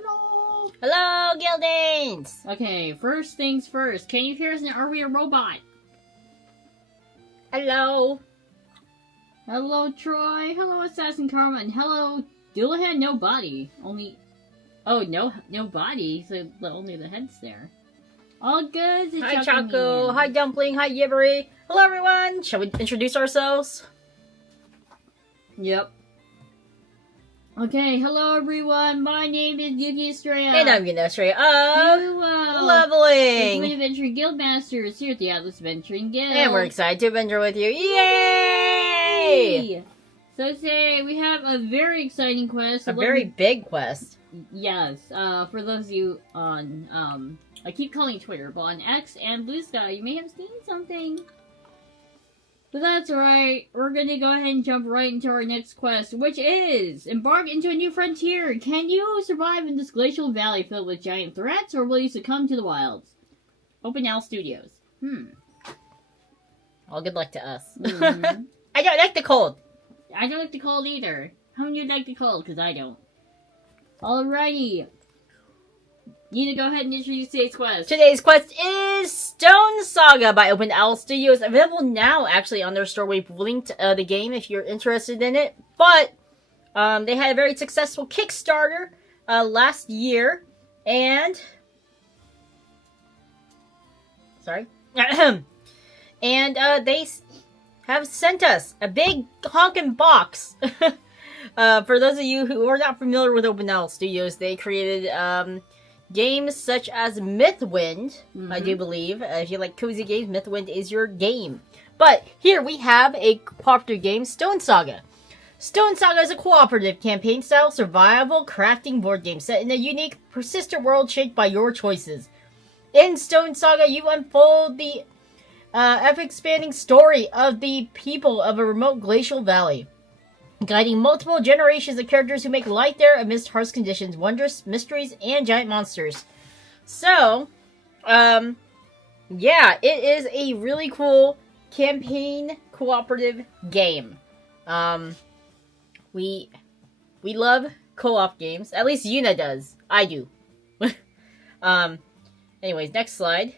Hello! Hello, Guildmates! Okay, first things first. Can you hear us and are we a robot? Hello! Hello, Troy. Hello, Assassin Karma. And hello, Duolvl no body. Only... Oh, no body, so only the head's there. All good. Hi, Choco. Hi, Dumpling. Hi, Yibbery. Hello, everyone. Shall we introduce ourselves? Yep. Okay, hello, everyone. My name is Yuki Yuna. And I'm Yuna of Leveling. We're Adventuring Guildmasters here at the Atlas Adventuring Guild. And we're excited to adventure with you. Yay! So today we have a very exciting quest. A very big quest. Yes. For those of you on, I keep calling it Twitter, but on X and Blue Sky, you may have seen something. But that's alright. We're gonna go ahead and jump right into our next quest, which is embark into a new frontier. Can you survive in this glacial valley filled with giant threats, or will you succumb to the wilds? OpenL Studios. All good luck to us. Mm-hmm. I don't like the cold. I don't like the cold either. How many of you like the cold? Because I don't. Alrighty. Need to go ahead and introduce today's quest. Today's quest is Stonesaga by OpenL Studios. Available now, actually, on their store. We've linked the game if you're interested in it. But they had a very successful Kickstarter last year. And... Sorry. And they have sent us a big honkin' box. For those of you who are not familiar with OpenL Studios, they created... games such as Mythwind, I do believe. If you like cozy games, Mythwind is your game. But here we have a cooperative game, Stonesaga. Stonesaga is a cooperative campaign-style survival crafting board game set in a unique, persistent world shaped by your choices. In Stonesaga, you unfold the ever-expanding story of the people of a remote glacial valley, guiding multiple generations of characters who make life there amidst harsh conditions, wondrous mysteries, and giant monsters. So, yeah, it is a really cool campaign cooperative game. We love co-op games. At least Yuna does. I do. Anyways, next slide.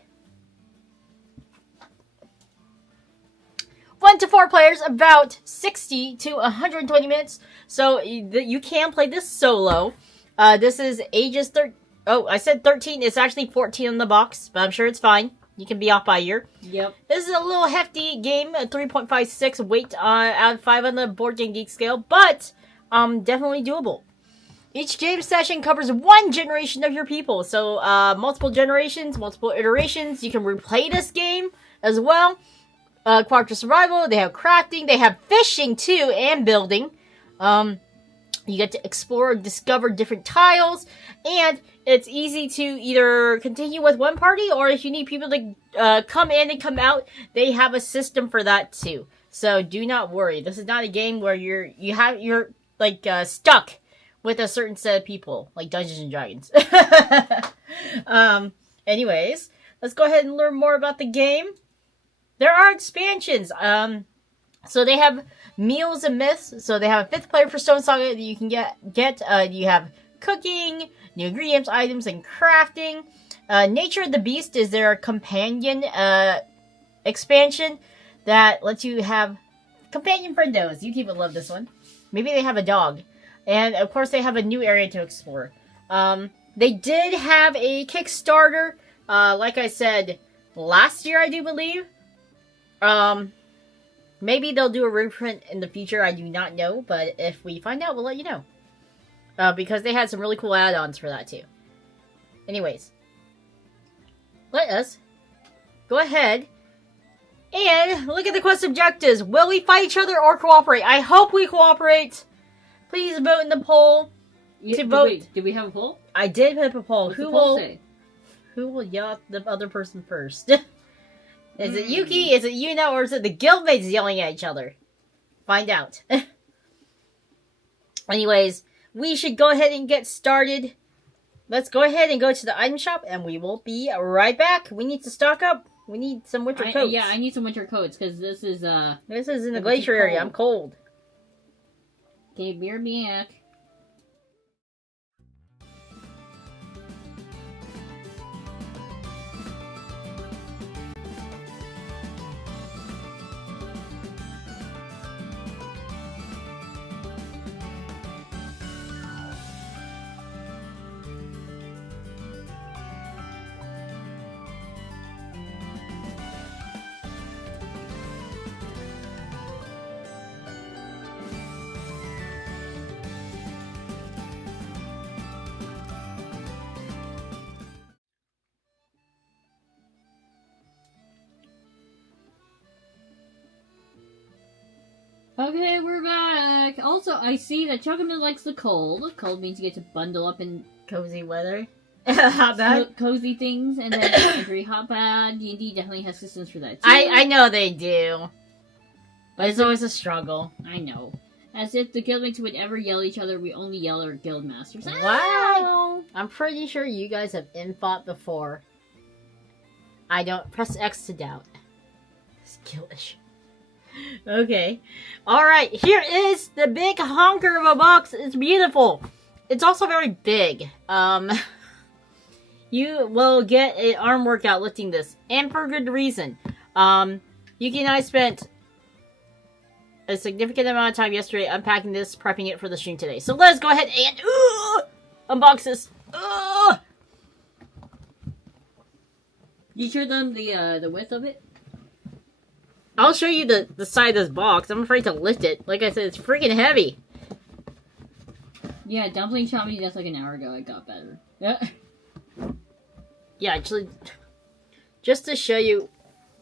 1 to 4 players, about 60 to 120 minutes. So you can play this solo. This is ages I said 13. It's actually 14 on the box, but I'm sure it's fine. You can be off by a year. Yep. This is a little hefty game, a 3.56 weight out of 5 on the Board Game Geek scale, but definitely doable. Each game session covers one generation of your people, so multiple generations, multiple iterations. You can replay this game as well. Cooperative survival, they have crafting, they have fishing too, and building. You get to explore and discover different tiles, and it's easy to either continue with one party, or if you need people to come in and come out, they have a system for that too. So do not worry. This is not a game where you're stuck with a certain set of people, like Dungeons and Dragons. Anyways, let's go ahead and learn more about the game. There are expansions. So they have Meals and Myths. So they have a 5th player for Stonesaga that you can get. You have cooking, new ingredients, items, and crafting. Nature of the Beast is their companion expansion that lets you have companion friendos. You would love this one. Maybe they have a dog. And of course they have a new area to explore. They did have a Kickstarter, like I said, last year, I do believe. Maybe they'll do a reprint in the future, I do not know, but if we find out, we'll let you know. Because they had some really cool add-ons for that, too. Anyways. Let us go ahead and look at the quest objectives. Will we fight each other or cooperate? I hope we cooperate. Please vote in the poll to vote. Wait, did we have a poll? I did put up a poll. What's the poll say? Who will yell at the other person first? Is it Yuki, is it Yuna, or is it the Guildmates yelling at each other? Find out. Anyways, we should go ahead and get started. Let's go ahead and go to the item shop, and we will be right back. We need to stock up. We need some winter coats. Yeah, I need some winter coats, because this is in the glacier area. I'm cold. Okay, beer back. Okay, we're back. Also, I see that Chocolate likes the cold. Cold means you get to bundle up in Cozy weather. Hot bad. Cozy things, and then I agree, hot bad. D&D definitely has systems for that too. I know they do. But it's always a struggle. I know. As if the guildmates would ever yell at each other, we only yell at our guildmasters. Wow! I'm pretty sure you guys have fought before. I don't press X to doubt. Skillish. Okay. Alright, here is the big honker of a box. It's beautiful. It's also very big. You will get an arm workout lifting this. And for good reason. Yuki and I spent a significant amount of time yesterday unpacking this, prepping it for the stream today. So let's go ahead and unbox this. You showed them the width of it? I'll show you the side of this box. I'm afraid to lift it. Like I said, it's freaking heavy. Yeah, Dumpling shot me just like an hour ago. I got better. Yeah, actually, just to show you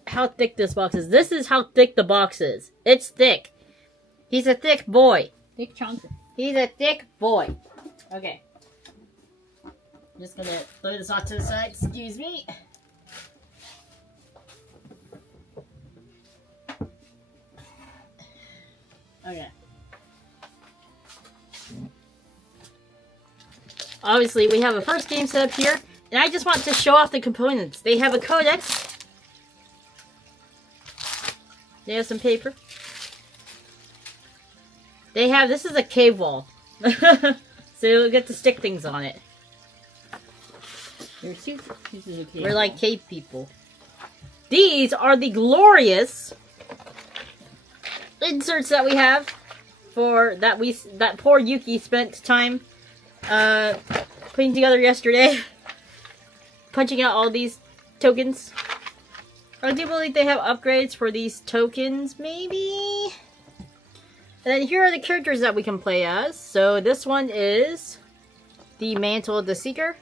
how thick this box is. This is how thick the box is. It's thick. He's a thick boy. Thick chunker. He's a thick boy. Okay. Just gonna throw this off to the side. Excuse me. Okay. Obviously, we have a first game set up here, and I just want to show off the components. They have a codex. They have some paper. They have, this is a cave wall. So you'll get to stick things on it. There's two pieces of cave. We're like cave people. These are the glorious inserts that we have for that poor Yuki spent time putting together yesterday. Punching out all these tokens. I do believe they have upgrades for these tokens, maybe? And then here are the characters that we can play as. So this one is the Mantle of the Seeker.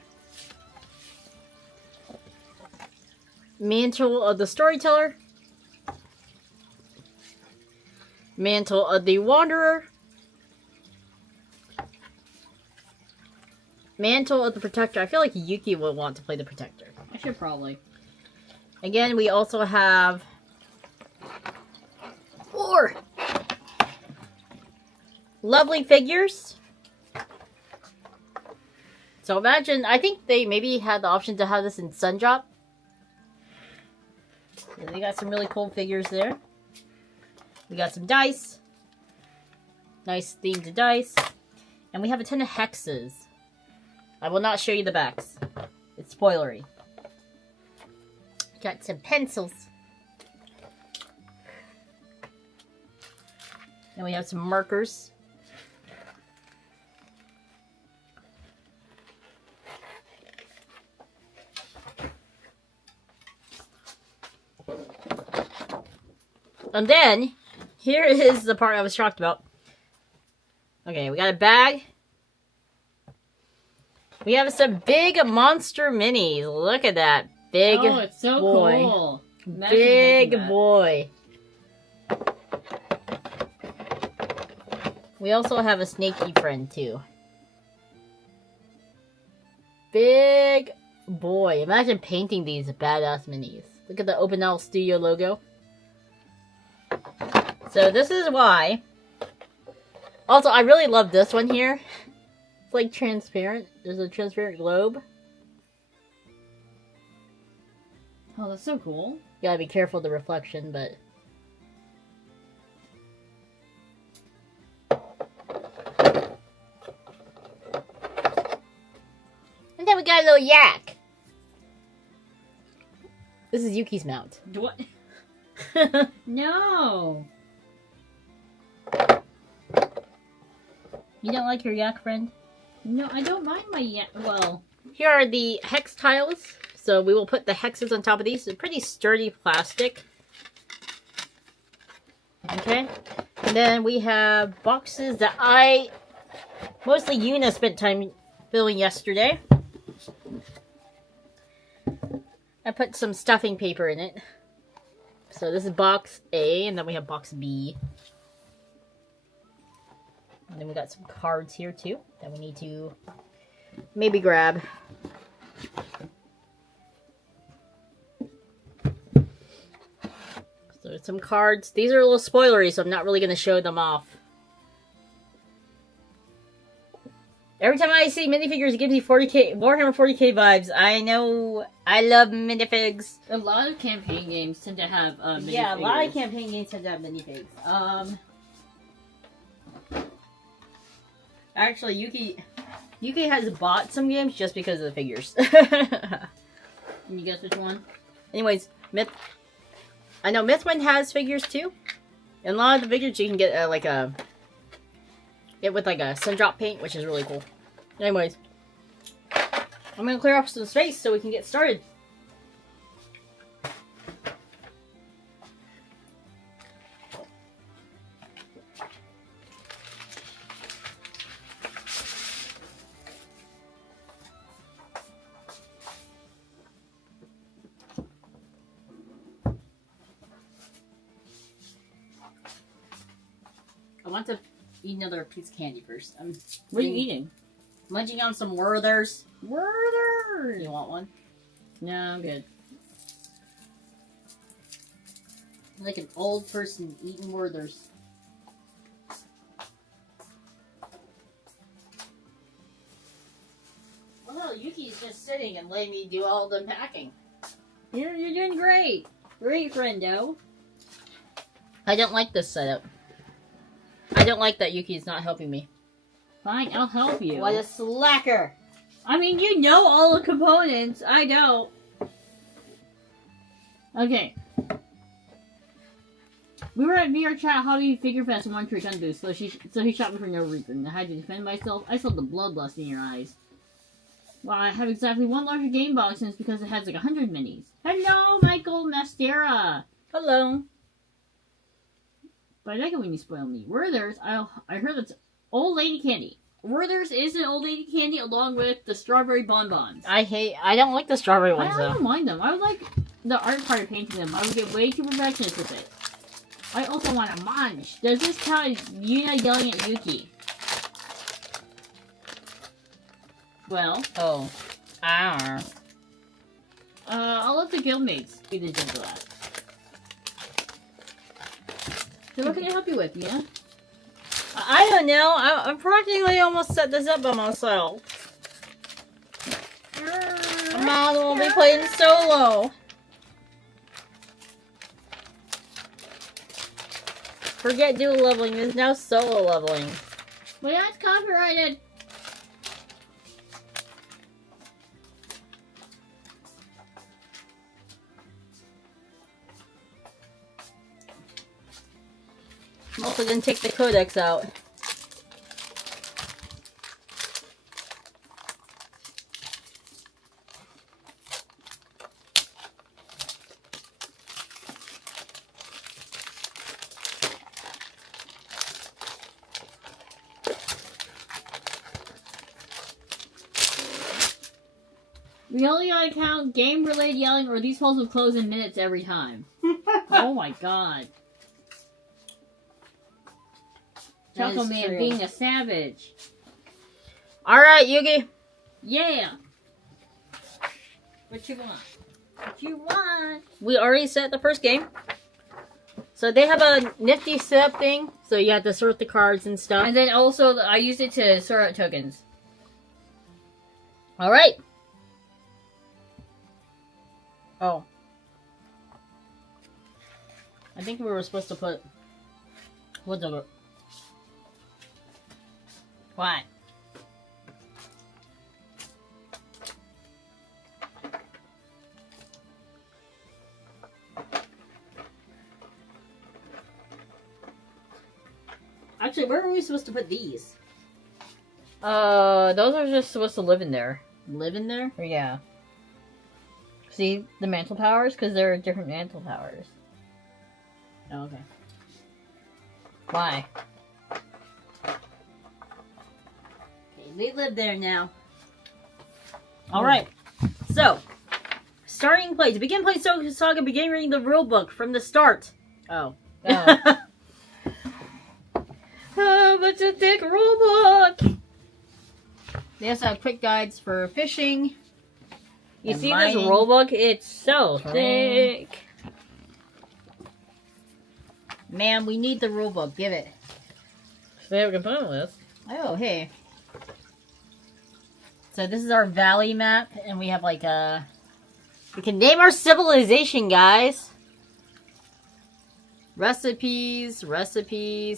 Mantle of the Storyteller. Mantle of the Wanderer. Mantle of the Protector. I feel like Yuki will want to play the Protector. I should probably. Again, we also have 4 lovely figures. So imagine, I think they maybe had the option to have this in Sundrop. So they got some really cool figures there. We got some dice. Nice themed dice. And we have a ton of hexes. I will not show you the backs. It's spoilery. Got some pencils. And we have some markers. And then, here is the part I was shocked about. Okay, we got a bag. We have some big monster minis. Look at that. Big boy. Oh, it's so cool. Big boy. We also have a snaky friend, too. Big boy. Imagine painting these badass minis. Look at the Open L Studio logo. So this is why. Also, I really love this one here. It's like transparent. There's a transparent globe. Oh, that's so cool. You gotta be careful of the reflection, but... And then we got a little yak. This is Yuki's mount. What? No! You don't like your yak, friend? No, I don't mind my yak. Well, here are the hex tiles. So we will put the hexes on top of these. It's pretty sturdy plastic. Okay. And then we have boxes that mostly Yuna spent time filling yesterday. I put some stuffing paper in it. So this is box A, and then we have box B. And then we got some cards here too that we need to maybe grab. So there's some cards. These are a little spoilery, so I'm not really going to show them off. Every time I see minifigures, it gives me Warhammer 40k vibes. I know. I love minifigs. A lot of campaign games tend to have minifigures. Yeah, a lot of campaign games tend to have minifigs. Actually, Yuki has bought some games just because of the figures. Can you guess which one? Anyways, I know Mythwind has figures too. And a lot of the figures you can get get with like a sun drop paint, which is really cool. Anyways, I'm gonna clear up some space so we can get started. I want to eat another piece of candy first. What are you eating? Munching on some Werthers. Werther! You want one? No, I'm good. Like an old person eating Werthers. Well, Yuki's just sitting and letting me do all the packing. You're doing great. Great, friendo. I don't like this setup. I don't like that Yuki's not helping me. Fine, I'll help you. What a slacker! I mean, you know all the components. I don't. Okay. We were at VR Chat Hobby Figure Fest and wanted to return boost, so he shot me for no reason. I had to defend myself. I saw the bloodlust in your eyes. Well, I have exactly one larger game box, and it's because it has like 100 minis. Hello, Michael Mastera. Hello. But I like it when you spoil me. Werther's, I heard that's old lady candy. Werther's is an old lady candy along with the strawberry bonbons. I don't like the strawberry ones I though. don't mind them. I would like the art part of painting them. I would get way too perfectionist with it. I also want a munch. Does this count as Yuna yelling at Yuki? Well. Oh. Ah. I'll let the guildmates be the judge of that. So what can I help you with, yeah? I don't know. I'm practically almost set this up by myself. I might as well be playing solo. Forget dual leveling. There's now solo leveling. Well, that's copyrighted. Also didn't take the codex out. We only gotta count game-related yelling or these holes will close in minutes every time. Oh my god. Choco Man true. being a savage. Alright, Yuki. Yeah! What you want? What you want? We already set the first game. So they have a nifty setup thing. So you have to sort the cards and stuff. And then also, I used it to sort out tokens. Alright. Oh. I think we were supposed to put... What's over? What? Actually, where were we supposed to put these? Those are just supposed to live in there. Live in there? Yeah. See the mantle powers? Because there are different mantle powers. Oh, okay. Why? Okay, they live there now. Alright. So, starting play. To begin playing Stonesaga, begin reading the rule book from the start. Oh. Oh. Oh, it's a thick rulebook. They also have quick guides for fishing. You and see mining. this rulebook? It's so thick. Man, we need the rulebook. Give it. So they have a component list. Oh, hey. So this is our valley map, and we have like a... We can name our civilization, guys. Recipes,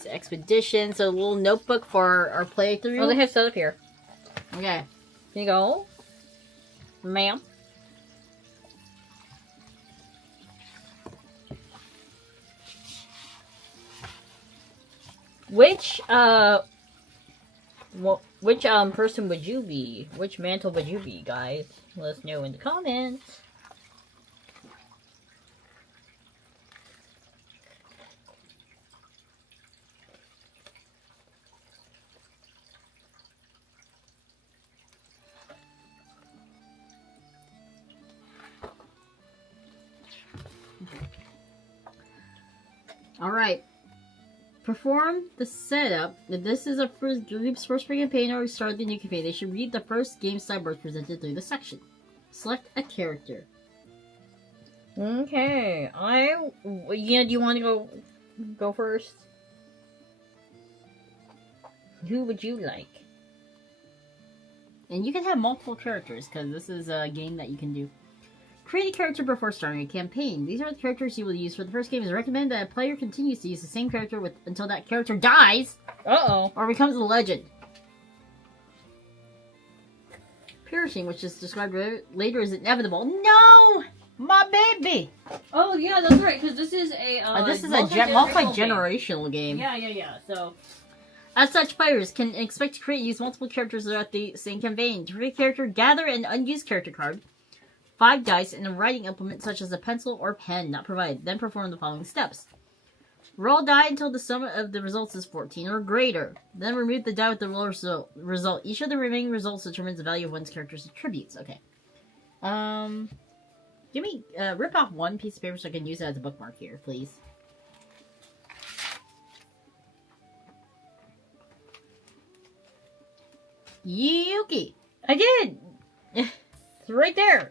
expedition. So a little notebook for our playthrough. Oh, they have set up here. Okay. Here you go. Ma'am. Which person would you be? Which mantle would you be, guys? Let us know in the comments. All right. Perform the setup. This is a group's first campaign or start the new campaign. They should read the first game sideboard presented through the section. Select a character. Okay, do you want to go first? Who would you like? And you can have multiple characters because this is a game that you can do. Create a character before starting a campaign. These are the characters you will use for the first game. It's recommended that a player continues to use the same character until that character dies or becomes a legend. Piercing, which is described later, is inevitable. No! My baby! Oh, yeah, that's right, because this is a multi-generational game. Yeah. So, as such, players can expect to create and use multiple characters throughout the same campaign. To create a character, gather an unused character card, 5 dice, and a writing implement such as a pencil or pen not provided. Then perform the following steps. Roll die until the sum of the results is 14 or greater. Then remove the die with the roll result. Each of the remaining results determines the value of one's character's attributes. Okay. Give me, rip off one piece of paper so I can use it as a bookmark here, please. Yuki! I did! It's right there.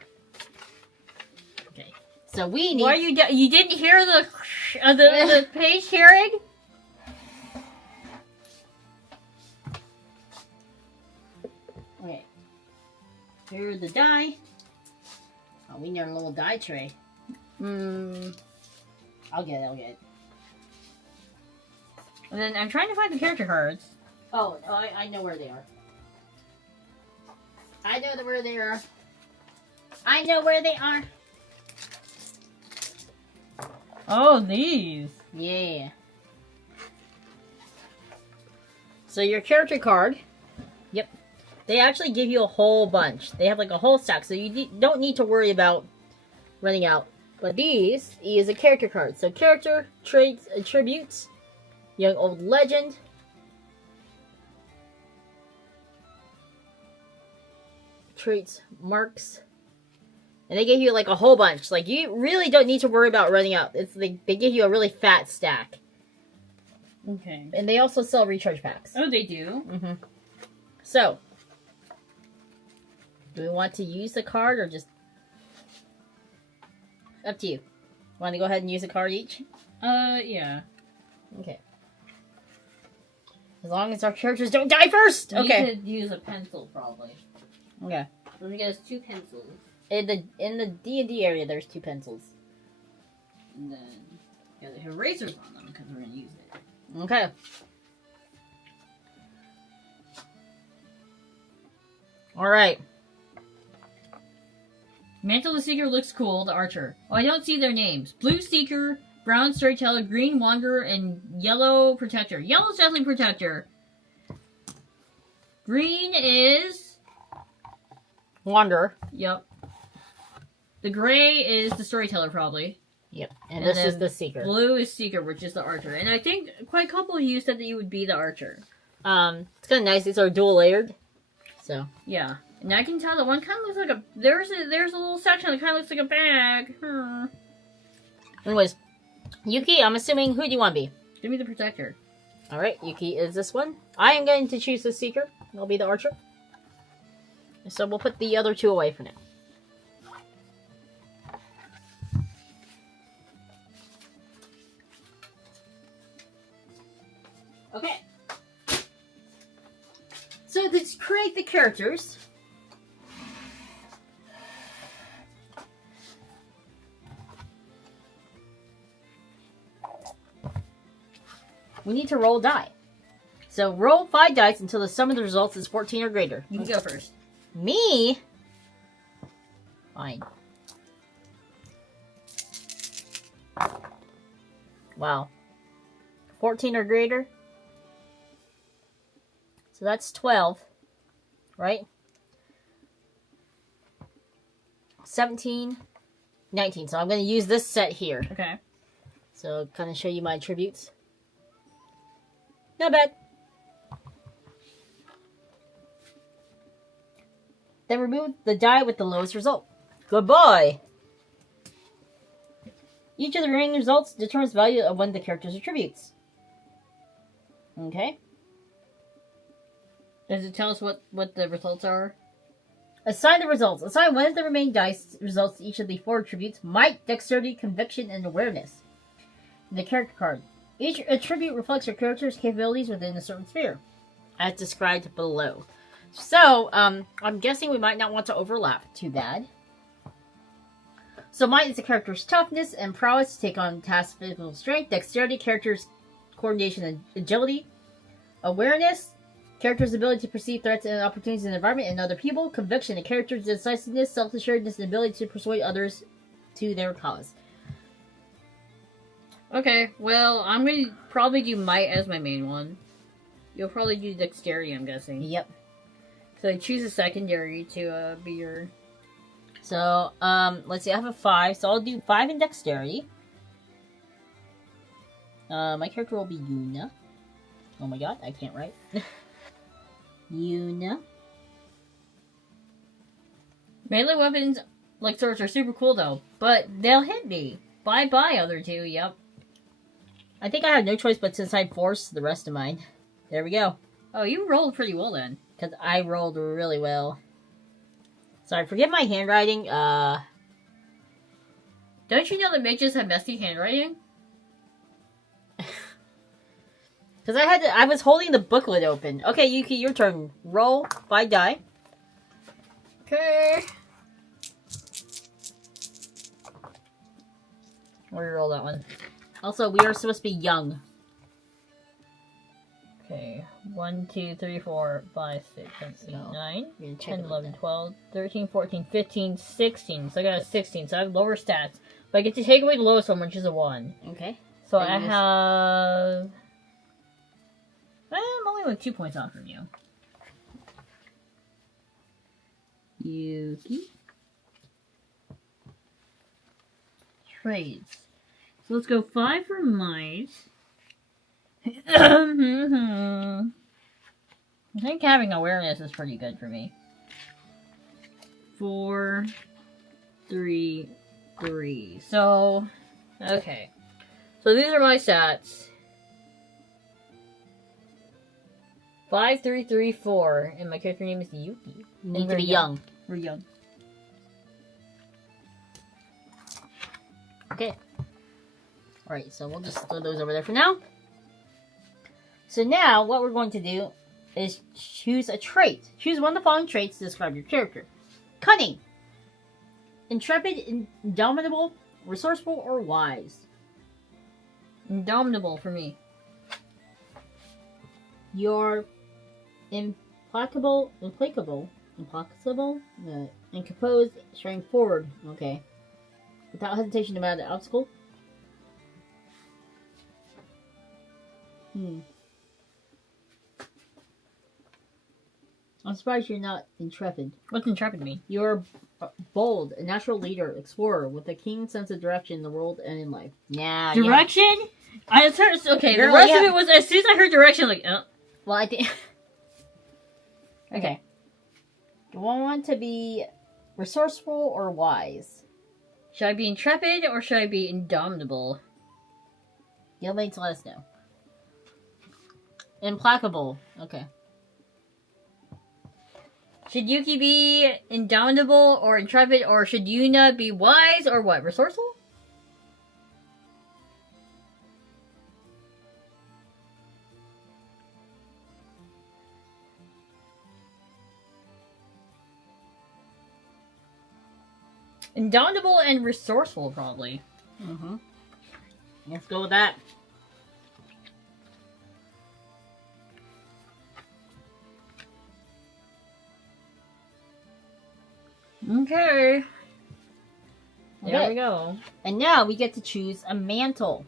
Okay. So we need... Why you didn't hear the page tearing? Okay. Here are the die. Oh, we need a little die tray. I'll get it. And then I'm trying to find the character cards. Oh, I know where they are. I know where they are. I know where they are. Oh, these. Yeah. So your character card. Yep. They actually give you a whole bunch. They have like a whole stack, so you don't need to worry about running out. But these is a character card. So character, traits, attributes, young old legend, traits, marks, and they give you like a whole bunch. Like you really don't need to worry about running out. It's like they give you a really fat stack. Okay. And they also sell recharge packs. Oh, they do? Mm-hmm. So, do we want to use the card or just... Up to you. Want to go ahead and use a card each? Yeah. Okay. As long as our characters don't die first! We Okay. could use a pencil, probably. Okay. Let me get us 2 pencils. In the D&D area, there's 2 pencils. And then, yeah, they have erasers on them, because we're going to use it. Okay. Alright. Mantle the Seeker looks cool, the Archer. Oh, I don't see their names. Blue Seeker, Brown Storyteller, Green Wanderer, and Yellow Protector. Yellow's definitely Protector. Green is... Wanderer. Yep. The gray is the Storyteller, probably. Yep. And this is the Seeker. Blue is Seeker, which is the Archer. And I think quite a couple of you said that you would be the Archer. It's kind of nice. These are dual layered. So. Yeah. And I can tell that one kind of looks like a... There's a little section that kind of looks like a bag. Anyways. Yuki, I'm assuming, who do you want to be? Give me the Protector. Alright, Yuki is this one. I am going to choose the Seeker. I'll be the Archer. So we'll put the other two away for now. Okay. So to create the characters, we need to roll die. So roll 5 dice until the sum of the results is 14 or greater. You can go first. Me? Fine. Wow. 14 or greater? So that's 12, right? 17, 19. So I'm going to use this set here. Okay. So kind of show you my attributes. Not bad. Then remove the die with the lowest result. Goodbye! Each of the remaining results determines the value of one of the character's attributes. Okay. Does it tell us what the results are? Assign the results. Assign one of the remaining dice results to each of the 4 attributes: might, dexterity, conviction, and awareness. In the character card. Each attribute reflects your character's capabilities within a certain sphere, as described below. So, I'm guessing we might not want to overlap. Too bad. So, might is the character's toughness and prowess to take on tasks, physical strength. Dexterity, character's coordination and agility. Awareness, character's ability to perceive threats and opportunities in the environment and other people. Conviction, a character's decisiveness, self-assuredness, and ability to persuade others to their cause. Okay, well, I'm going to probably do might as my main one. You'll probably do dexterity, I'm guessing. Yep. So I choose a secondary to be your... So, let's see, I have a 5, so I'll do 5 in dexterity. My character will be Yuna. Oh my god, I can't write. Yuna. Melee weapons, like swords, are super cool though, but they'll hit me. Bye-bye, other two, yep. I think I have no choice but to assign force to the rest of mine. There we go. Oh, you rolled pretty well then. Because I rolled really well. Sorry, forgive my handwriting. Don't you know that mages have messy handwriting? Because I was holding the booklet open. Okay, Yuki, your turn. Roll 5 die. Okay. Or roll that one. Also, we are supposed to be young. Okay. 1, 2, 3, 4, 5, 6, 7, 8, 9, 10, 11, 12, 13, 14, 15, 16. So I got a 16, so I have lower stats. But I get to take away the lowest one, which is a 1. Okay. So I have... I'm only like 2 points off from you. Yuki. Trades. So let's go 5 for might. I think having awareness is pretty good for me. 4, 3, 3. So, okay. So these are my stats. 5, 3, 3, 4. And my character name is Yuki. Need to be young. We're young. Okay. Alright, so we'll just throw those over there for now. So now, what we're going to do is choose a trait. Choose one of the following traits to describe your character. Cunning. Intrepid, indomitable, resourceful, or wise. Indomitable for me. You're implacable, and composed, straying forward. Okay. Without hesitation no matter the obstacle. I'm surprised you're not intrepid. What's intrepid mean? You're bold, a natural leader, explorer, with a keen sense of direction in the world and in life. Yeah. Direction? I heard, okay, Girl, the rest yeah. of it was, as soon as I heard direction, like, Well, I think... Okay. Do I want to be resourceful or wise? Should I be intrepid or should I be indomitable? Guildmates, let us know. Implacable. Okay. Should Yuki be indomitable or intrepid, or should Yuna be wise or what? Resourceful? Indomitable and resourceful, probably. Mm-hmm. Let's go with that. Okay. There Okay. we go. And now we get to choose a mantle.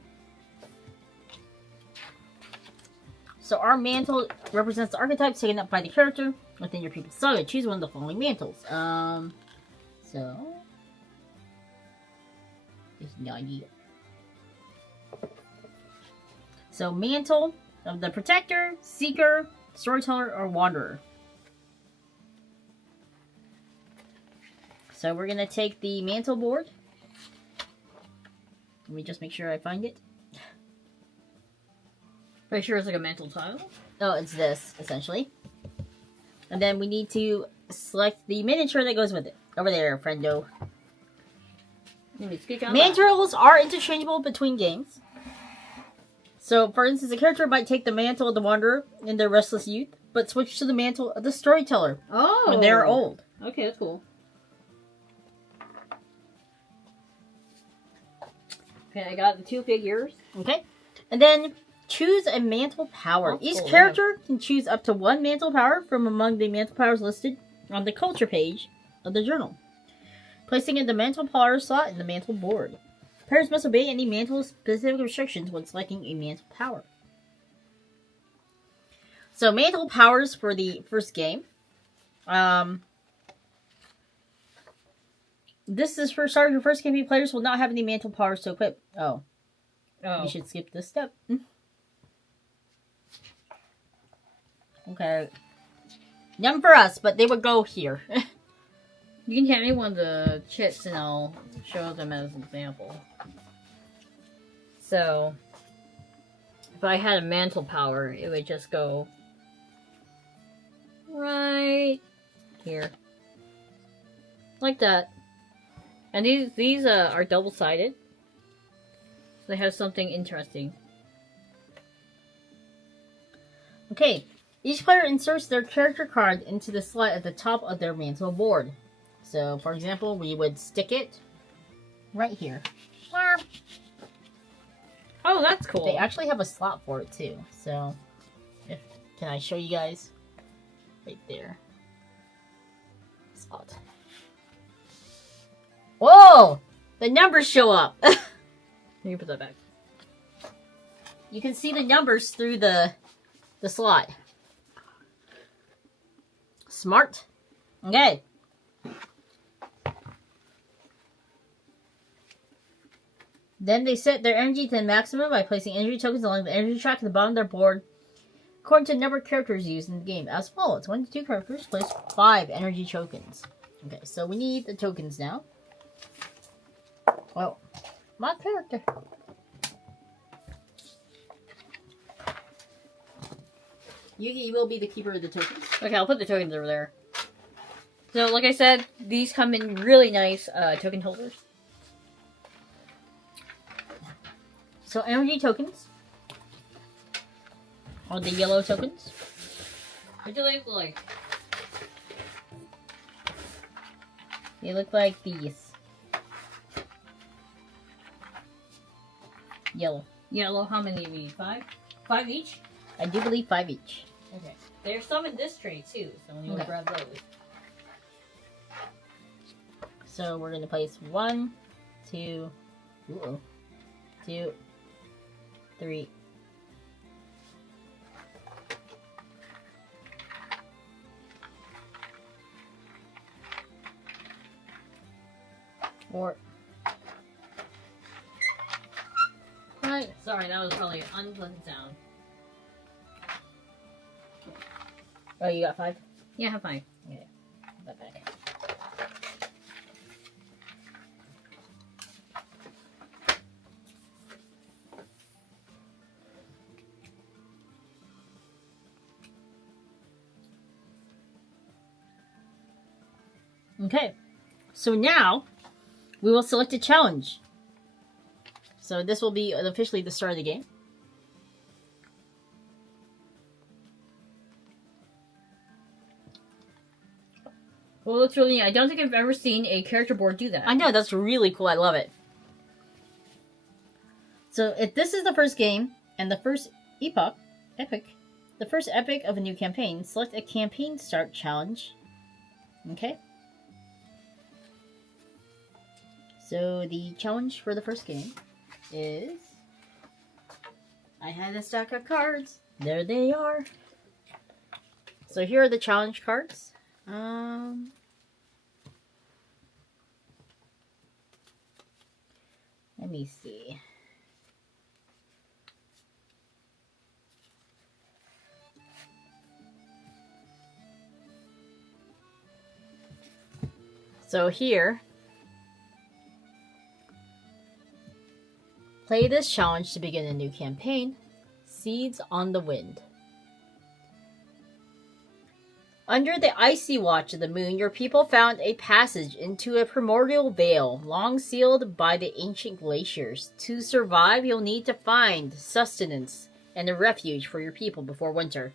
So our mantle represents the archetype taken up by the character within your people's saga. Choose one of the following mantles. So it's no idea. So mantle of the protector, seeker, storyteller, or wanderer. So we're gonna take the mantle board. Let me just make sure I find it. Pretty sure it's like a mantle tile. Oh, it's this, essentially. And then we need to select the miniature that goes with it. Over there, friendo. Let me speak out loud. Mantles are interchangeable between games. So, for instance, a character might take the mantle of the wanderer in their restless youth, but switch to the mantle of the storyteller Oh. when they're old. Okay, that's cool. Okay, I got the 2 figures. Okay? And then choose a mantle power. Oh, Each cool, character can choose up to 1 mantle power from among the mantle powers listed on the culture page of the journal, placing in the mantle power slot in the mantle board. Players must obey any mantle-specific restrictions when selecting a mantle power. So, mantle powers for the first game. This is for starting your first campaign. Players will not have any mantle powers to equip. Oh. Oh. We should skip this step. Okay. None for us, but they would go here. You can hand me one of the chits and I'll show them as an example. So, if I had a mantle power, it would just go right here. Like that. And these are double-sided. So they have something interesting. Okay. Each player inserts their character card into the slot at the top of their mantle board. So, for example, we would stick it right here. Oh, that's cool. They actually have a slot for it, too. So, can I show you guys? Right there. Slot. Whoa! The numbers show up! You can put that back. You can see the numbers through the slot. Smart. Okay. Then they set their energy to the maximum by placing energy tokens along the energy track at the bottom of their board, according to the number of characters used in the game. As follows: 1 to 2 characters place 5 energy tokens. Okay, so we need the tokens now. Well, my character. Yuki will be the keeper of the tokens. Okay, I'll put the tokens over there. So, like I said, these come in really nice token holders. So energy tokens are the yellow tokens. What do they look like? They look like these. Yellow. Yellow, how many do you need? 5? 5 each? I do believe 5 each. Okay. There's some in this tray too, so when you Okay. grab those. So we're gonna place 1, 2, 2, 3. Four. Right. Sorry, that was probably an unpleasant sound. Oh, you got 5? Yeah, have 5. Okay. Put that back. Okay, so now we will select a challenge. So this will be officially the start of the game. Well, it's really neat. I don't think I've ever seen a character board do that. I know, that's really cool. I love it. So if this is the first game and the first epic, the first epic of a new campaign, select a campaign start challenge. Okay. So the challenge for the first game is, I had a stack of cards. There they are. So here are the challenge cards. Let me see. So here, play this challenge to begin a new campaign. Seeds on the Wind. Under the icy watch of the moon, your people found a passage into a primordial vale, long sealed by the ancient glaciers. To survive, you'll need to find sustenance and a refuge for your people before winter.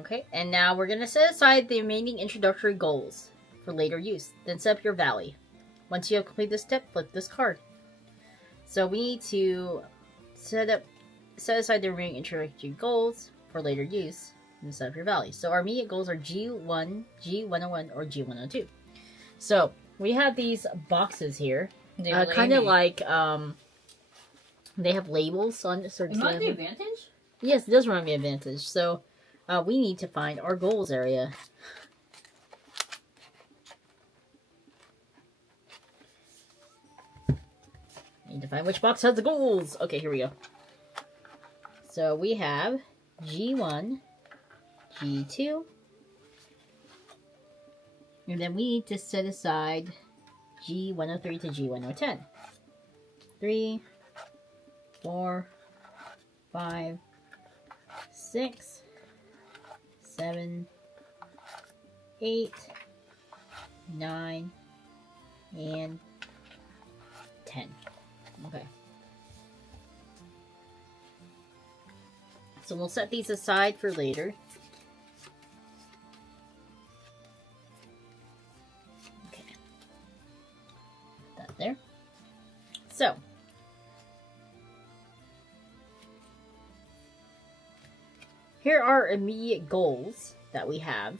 Okay, and now we're going to set aside the remaining introductory goals for later use. Then set up your valley. Once you have completed this step, flip this card. So we need to set aside the remaining introductory goals for later use and set up your valley. So our immediate goals are G1, G101, or G102. So we have these boxes here, kind of like they have labels on certain. Not the advantage? Yes, it does remind me of Advantage. So we need to find our goals area. Need to find which box has the goals. Okay, here we go. So we have G1, G2, and then we need to set aside G103 to G110. 3, 4, 5, 6, 7, 8, 9, and 10. Okay. So we'll set these aside for later. Okay. Put that there. So. Here are immediate goals that we have.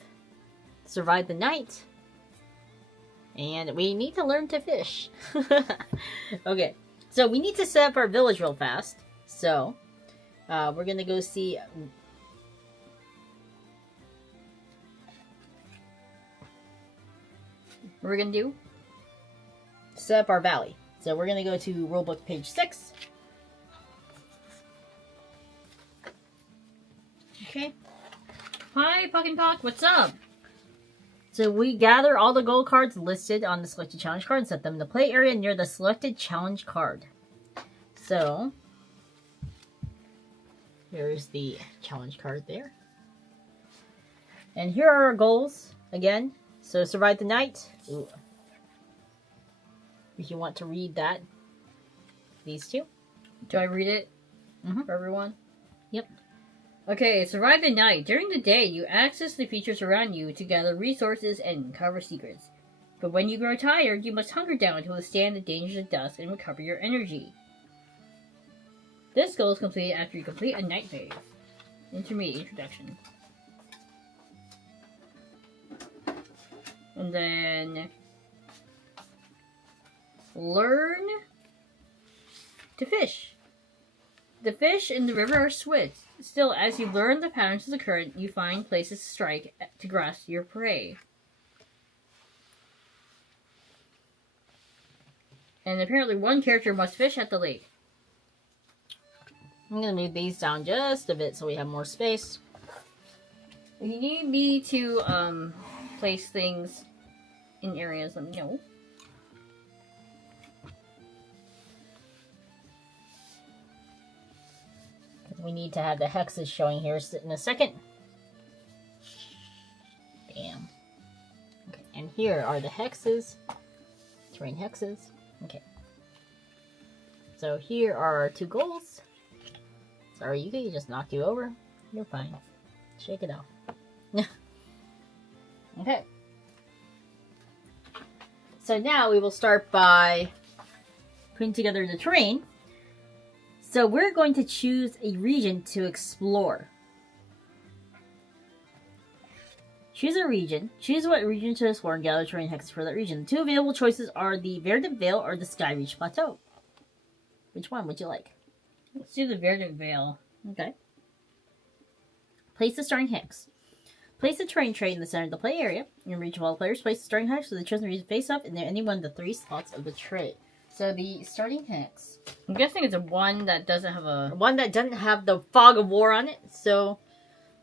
Survive the night. And we need to learn to fish. Okay. So we need to set up our village real fast. So we're going to go see... What we're going to do? Set up our valley. So we're going to go to rulebook page 6. Okay. Hi, Puck and Puck, what's up? So we gather all the gold cards listed on the selected challenge card and set them in the play area near the selected challenge card. So, here's the challenge card there. And here are our goals, again. So, survive the night. Ooh. If you want to read that, these two. Do I read it Mm-hmm. for everyone? Yep. Okay, survive the night. During the day, you access the features around you to gather resources and uncover secrets. But when you grow tired, you must hunker down to withstand the dangers of dusk and recover your energy. This goal is completed after you complete a night phase. Intermediate introduction. And then... learn to fish. The fish in the river are swift. Still, as you learn the patterns of the current, you find places to strike to grasp your prey. And apparently one character must fish at the lake. I'm going to move these down just a bit so we have more space. If you need me to place things in areas, let me know. We need to have the hexes showing here in a second. Bam. And here are the hexes. Terrain hexes. Okay. So here are our 2 goals. Sorry, Yuki just knocked you over. You're fine. Shake it off. Okay. So now we will start by putting together the terrain. So we're going to choose a region to explore. Choose a region. Choose what region to explore and gather terrain hexes for that region. The 2 available choices are the Verdant Vale or the Sky Reach Plateau. Which one would you like? Let's do the Verdant Vale. Okay. Place the starting hex. Place the terrain tray in the center of the play area. In reach of all players, place the starting hex so the chosen region face up in any one of the 3 slots of the tray. So the starting hex. I'm guessing it's a one that doesn't have a... One that doesn't have the fog of war on it. So,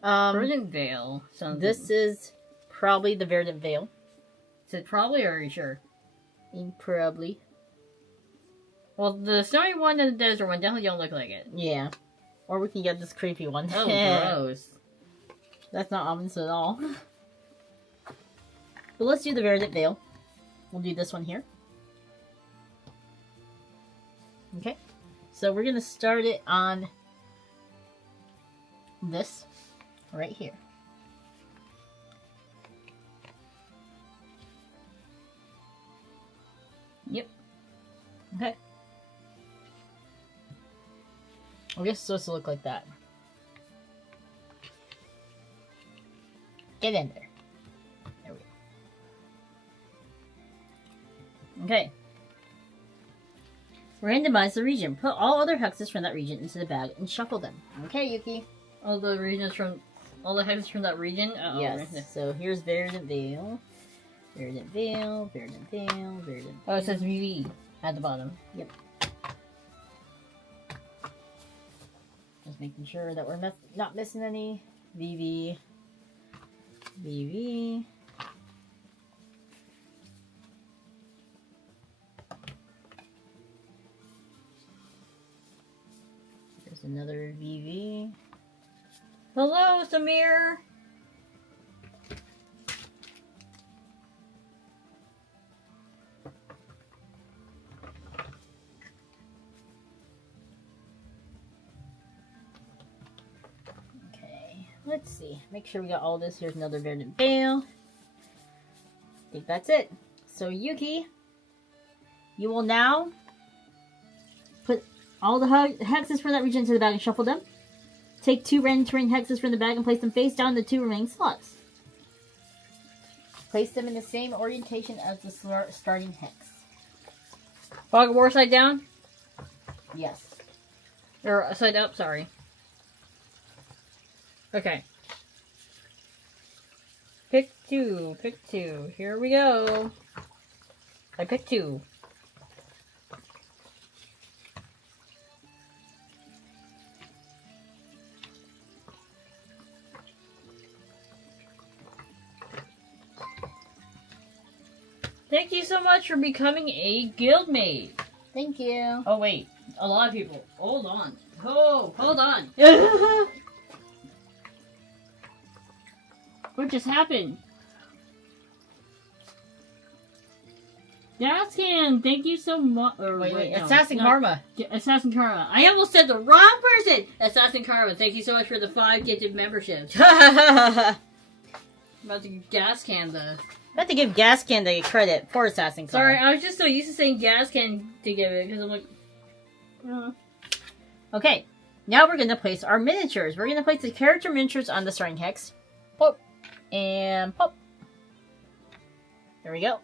Verdant Vale. this is probably the Verdant Vale. Is it probably, or are you sure? Probably. Well, the snowy one and the desert one definitely don't look like it. Yeah. Or we can get this creepy one. Oh, gross. That's not ominous at all. But let's do the Verdant Vale. We'll do this one here. Okay. So we're going to start it on this right here. Yep. Okay. I guess it's supposed to look like that. Get in there. There we go. Okay. Randomize the region. Put all other hexes from that region into the bag and shuffle them. Okay, Yuki. All the hexes from that region? Uh-oh. Yes. So here's Verdant Vale. Verdant Vale, Verdant Vale, Verdant. Oh, it says VV at the bottom. Yep. Just making sure that we're not missing any. VV. VV. There's another VV. Hello, Samir! Let's see. Make sure we got all this. Here's another Verdant Vale. I think that's it. So, Yuki, you will now put all the hexes for that region into the bag and shuffle them. Take 2 random terrain hexes from the bag and place them face down in the 2 remaining slots. Place them in the same orientation as the starting hex. Fog of War side down? Yes. Or side up, sorry. Okay. Pick 2. Pick 2. Here we go. I picked 2. Thank you so much for becoming a guildmate. Thank you. Oh, wait. A lot of people. Hold on. Oh, hold on. What just happened? Gaskin, thank you so much. Wait. Assassin Karma. Assassin Karma. I almost said the wrong person. Assassin Karma, thank you so much for the 5 gifted memberships. I'm about to Gascan the... I have to give Gascan the credit for Assassin Karma. Sorry, I was just so used to saying Gascan to give it, because I'm like... Okay, now we're going to place our miniatures. We're going to place the character miniatures on the starting hex. Pop. And pop. There we go.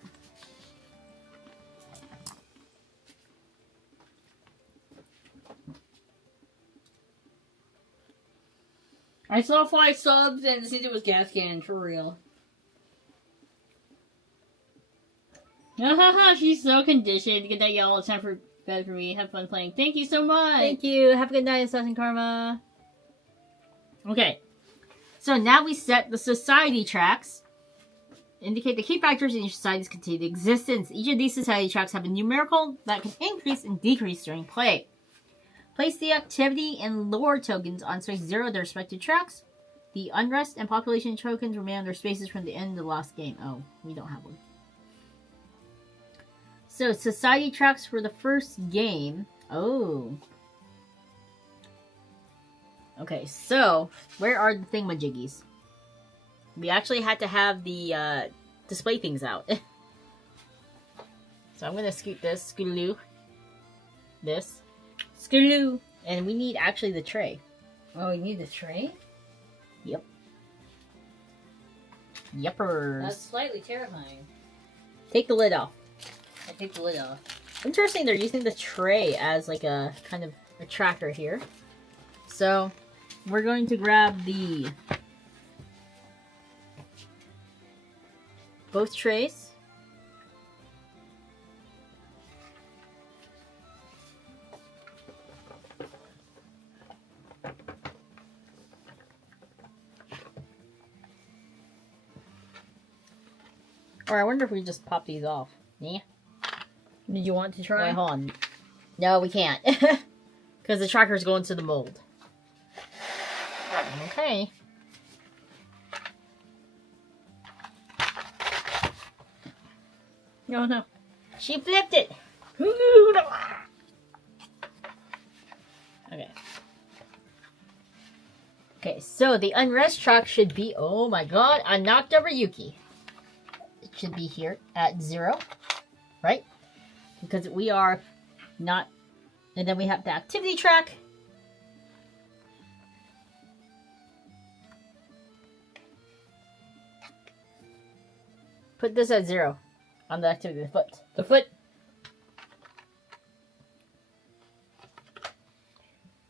I saw 5 subs and it seemed it was Gascan, for real. She's so conditioned. Good night, y'all. It's time for bed for me. Have fun playing. Thank you so much. Thank you. Have a good night, Assassin Karma. Okay. So now we set the society tracks. Indicate the key factors in each society's continued existence. Each of these society tracks have a numerical that can increase and decrease during play. Place the activity and lore tokens on space 0 of their respective tracks. The unrest and population tokens remain under spaces from the end of the last game. Oh, we don't have one. So, society tracks for the first game. Oh. Okay, so, where are the thingamajiggies? We actually had to have the display things out. So I'm gonna scoot this, scootaloo. This. Scootaloo. And we need actually the tray. Oh, you need the tray? Yep. Yuppers. That's slightly terrifying. Take the lid off. I take the lid off. Interesting, they're using the tray as like a kind of a tracker here. So, we're going to grab the both trays. Or I wonder if we just pop these off. Yeah. Did you want to try? Wait, hold on. No, we can't. Because the tracker's going to the mold. Okay. No, no. She flipped it! Okay. Okay, so the unrest track should be... Oh my god, I knocked over Yuki. It should be here at 0. Right? Because we are not... And then we have the activity track. Put this at 0 on the activity, the foot. The foot.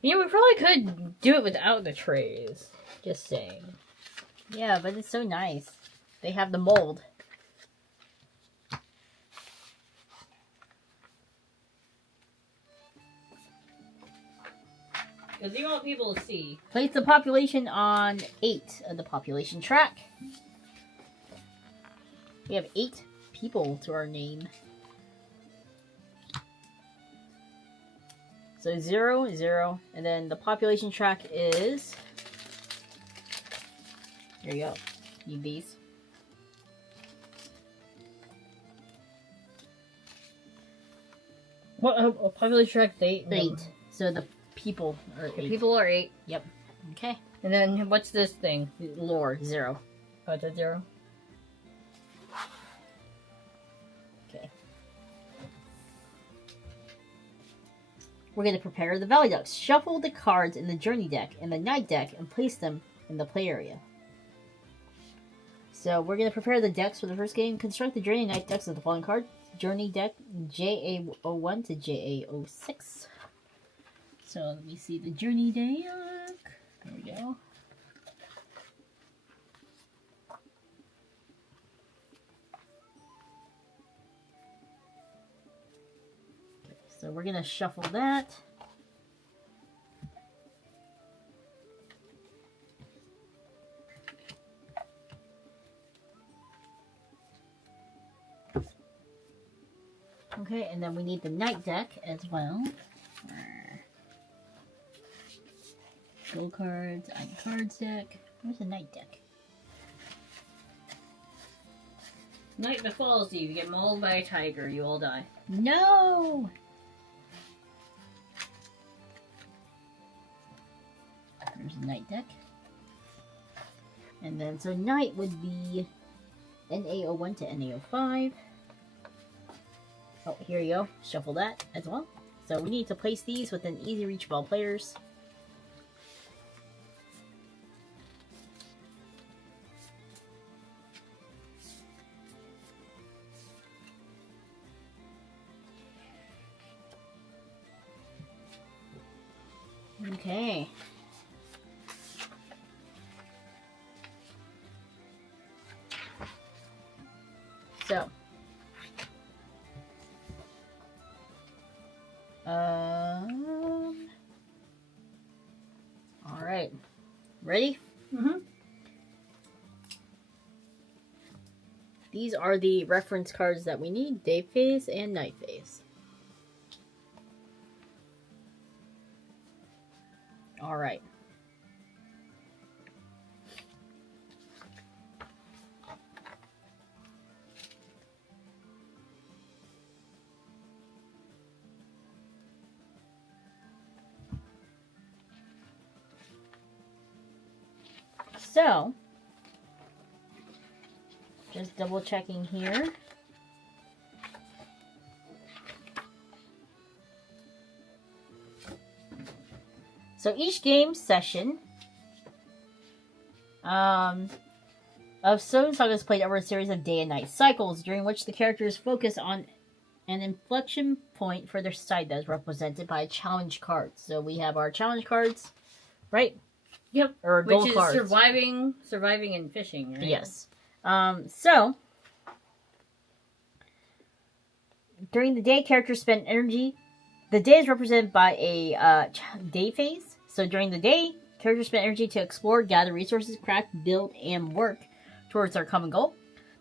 Yeah, we probably could do it without the trays. Just saying. Yeah, but it's so nice. They have the mold. Because you want people to see. Place the population on 8 of the population track. We have 8 people to our name. So 0, 0, and then the population track is... There you go. Need these. What population track? 8. 8. So the people are 8. The people are 8. Yep. Okay. And then what's this thing? Lore, 0. Oh, it's at 0. Okay. We're going to prepare the Valley Ducks. Shuffle the cards in the Journey deck and the Night deck and place them in the play area. So we're going to prepare the decks for the first game. Construct the Journey and Night decks of the following cards. Journey deck JA01 to JA06. So let me see the Journey deck. There we go. Okay, so we're going to shuffle that. Okay, and then we need the Night deck as well. Go cards, I'm cards deck. Where's the Night deck? Night befalls you. You get mauled by a tiger. You all die. No! There's the Night deck. And then, so Night would be NA01 to NA05. Oh, here you go. Shuffle that as well. So we need to place these within easy reach of all players. Okay. So. Alright. Ready? Mm-hmm. These are the reference cards that we need. Day phase and night phase. Alright. So, just double checking here. So each game session of Stonesaga is played over a series of day and night cycles, during which the characters focus on an inflection point for their site that is represented by a challenge card. So we have our challenge cards, right? Yep. Or gold Which is cards. surviving and fishing, right? Yes. So during the day, characters spend energy. The day is represented by a day phase. So during the day, characters spend energy to explore, gather resources, craft, build, and work towards their common goal.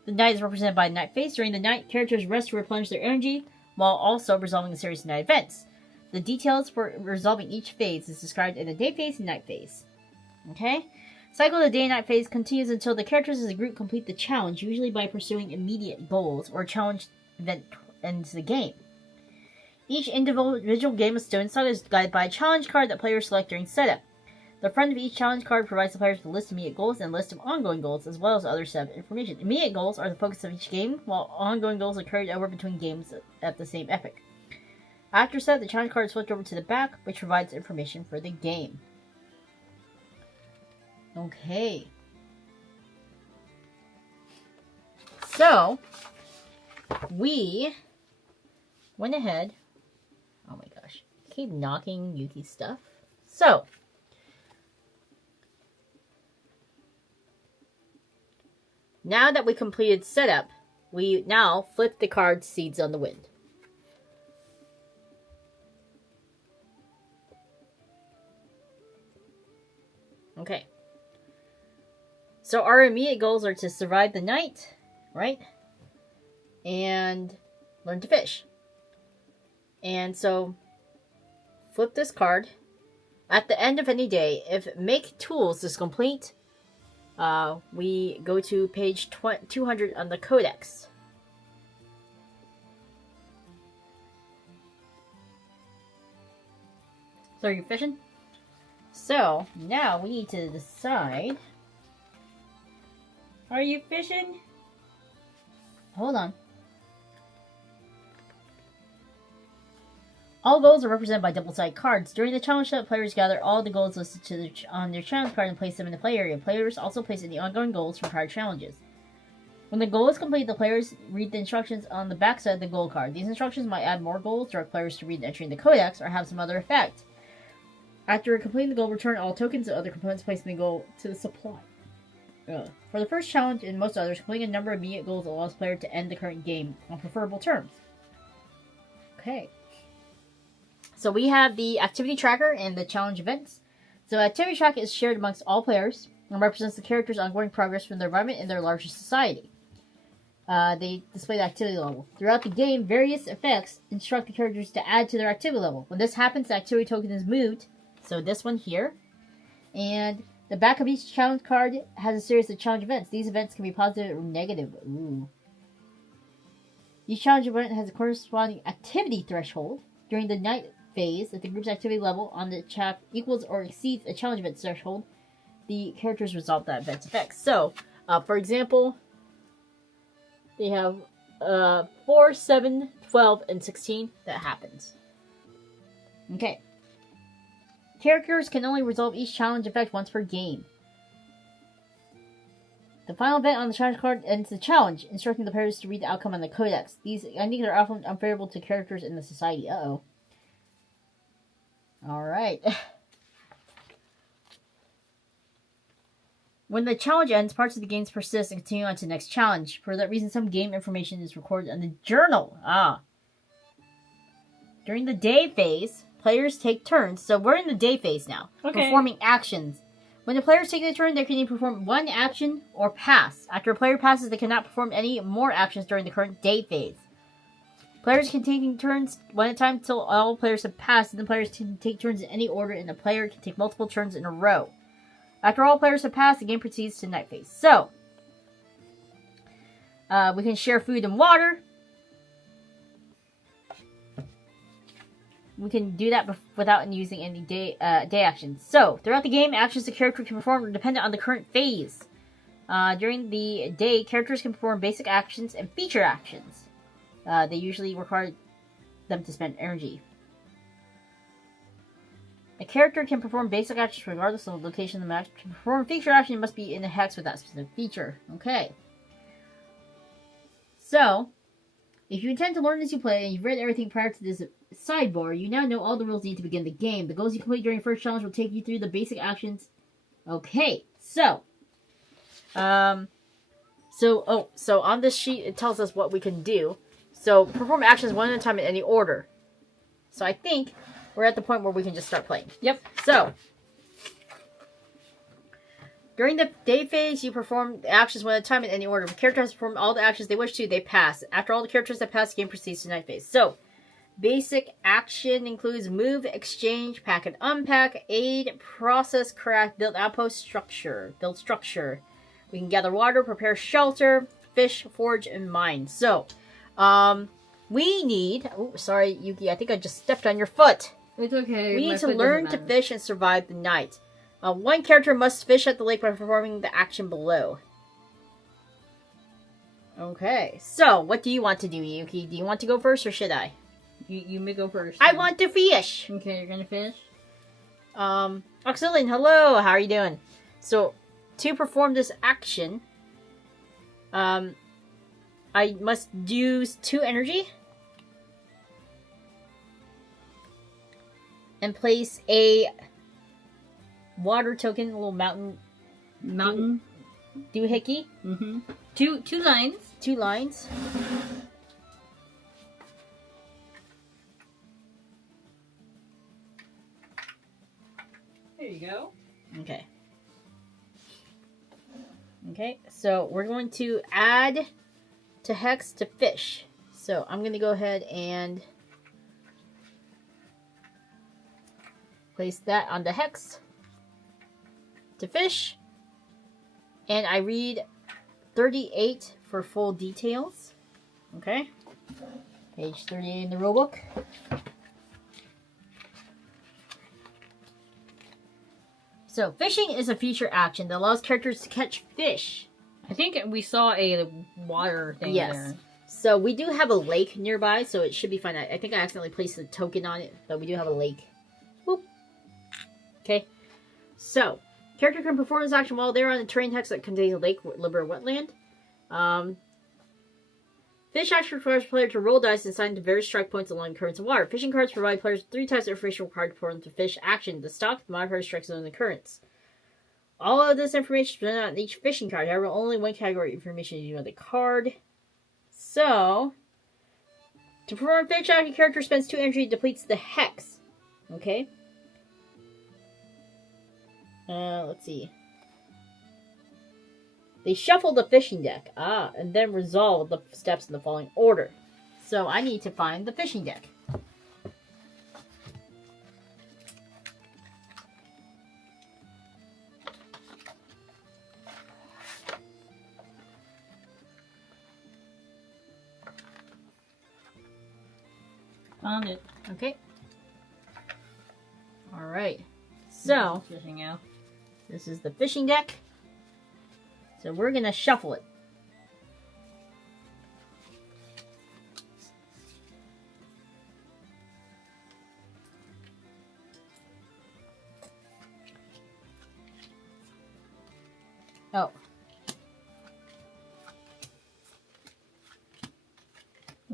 The night is represented by a night phase. During the night, characters rest to replenish their energy, while also resolving a series of night events. The details for resolving each phase is described in the day phase and night phase. Okay? Cycle of the day and night phase continues until the characters as a group complete the challenge, usually by pursuing immediate goals or challenge event ends the game. Each individual game of Stonesaga is guided by a challenge card that players select during setup. The front of each challenge card provides the players with a list of immediate goals and a list of ongoing goals, as well as other setup information. Immediate goals are the focus of each game, while ongoing goals are carried over between games at the same epoch. After setup, the challenge card is flipped over to the back, which provides information for the game. Okay. So, we went ahead. Oh my gosh. I keep knocking Yuki's stuff. So, now that we completed setup, we now flip the card Seeds on the Wind. Okay. So our immediate goals are to survive the night, right? And learn to fish. And so, flip this card. At the end of any day, if Make Tools is complete, we go to page 200 on the Codex. So are you fishing? So, now we need to decide. Are you fishing? Hold on. All goals are represented by double-sided cards. During the challenge set, players gather all the goals listed on their challenge card and place them in the play area. Players also place in the ongoing goals from prior challenges. When the goal is complete, the players read the instructions on the backside of the goal card. These instructions might add more goals, direct players to read the entry in the codex, or have some other effect. After completing the goal, return all tokens and other components placed in the goal to the supply. For the first challenge and most others, completing a number of immediate goals allows the player to end the current game on preferable terms. Okay. So we have the activity tracker and the challenge events. So activity tracker is shared amongst all players and represents the character's ongoing progress from their environment in their larger society. They display the activity level. Throughout the game, various effects instruct the characters to add to their activity level. When this happens, the activity token is moved. So this one here. And the back of each challenge card has a series of challenge events. These events can be positive or negative. Ooh. Each challenge event has a corresponding activity threshold. During the night phase, if the group's activity level on the chat equals or exceeds a challenge event threshold, the characters resolve that event's effects. So, for example, they have 4, 7, 12, and 16 that happens. Okay. Characters can only resolve each challenge effect once per game. The final event on the challenge card ends the challenge, instructing the players to read the outcome on the codex. These endings are often unfavorable to characters in the society. Uh-oh. Alright. When the challenge ends, parts of the games persist and continue on to the next challenge. For that reason, some game information is recorded in the journal. During the day phase, players take turns. So we're in the day phase now. Okay. Performing actions. When the players take their turn, they can either perform one action or pass. After a player passes, they cannot perform any more actions during the current day phase. Players can take turns one at a time until all players have passed, and then players can take turns in any order, and the player can take multiple turns in a row. After all players have passed, the game proceeds to night phase. So, we can share food and water. we can do that without using any day actions. So, throughout the game, actions the character can perform are dependent on the current phase. During the day, characters can perform basic actions and feature actions. They usually require them to spend energy. A character can perform basic actions regardless of the location of the match. To perform a feature action, it must be in a hex with that specific feature. Okay. So, if you intend to learn as you play, and you've read everything prior to this sidebar, you now know all the rules needed to begin the game. The goals you complete during the first challenge will take you through the basic actions. Okay, so on this sheet, it tells us what we can do. So, perform actions one at a time in any order. So, I think we're at the point where we can just start playing. Yep. So, during the day phase, you perform the actions one at a time in any order. If a character has performed all the actions they wish to, they pass. After all the characters have passed, the game proceeds to night phase. So, basic action includes move, exchange, pack and unpack, aid, process, craft, build outpost, structure. Build structure. We can gather water, prepare shelter, fish, forage, and mine. So, we need... Oh, sorry, Yuki, I think I just stepped on your foot. It's okay. We need to learn to fish and survive the night. One character must fish at the lake by performing the action below. Okay, so what do you want to do, Yuki? Do you want to go first, or should I? You may go first. I want to fish! Okay, you're gonna fish? Auxilian, hello! How are you doing? So, to perform this action, I must use 2 energy. And place a water token, a little mountain doohickey. Mm-hmm. Two lines. 2 lines. There you go. Okay. Okay, so we're going to add to hex to fish. So I'm going to go ahead and place that on the hex to fish. And I read 38 for full details. Okay. Page 38 in the rulebook. So, fishing is a feature action that allows characters to catch fish. I think we saw a water thing there. So, we do have a lake nearby, so it should be fine. I think I accidentally placed a token on it, but we do have a lake. Whoop. Okay. So, character can perform this action while they're on a terrain hex that contains a lake, river, or wetland. Fish action requires the player to roll dice and assign to various strike points along currents of water. Fishing cards provide players with 3 types of information required to perform the fish action: the stock, the modifier, strike zone, and the currents. All of this information is presented on each fishing card. However, only one category of information is used on the card. So, to perform fish action, character spends 2 energy and depletes the hex. Okay. Let's see. They shuffle the fishing deck. And then resolve the steps in the following order. So I need to find the fishing deck. Found it. Okay. Alright. So, Fishing out. this is the fishing deck. So we're going to shuffle it. Oh.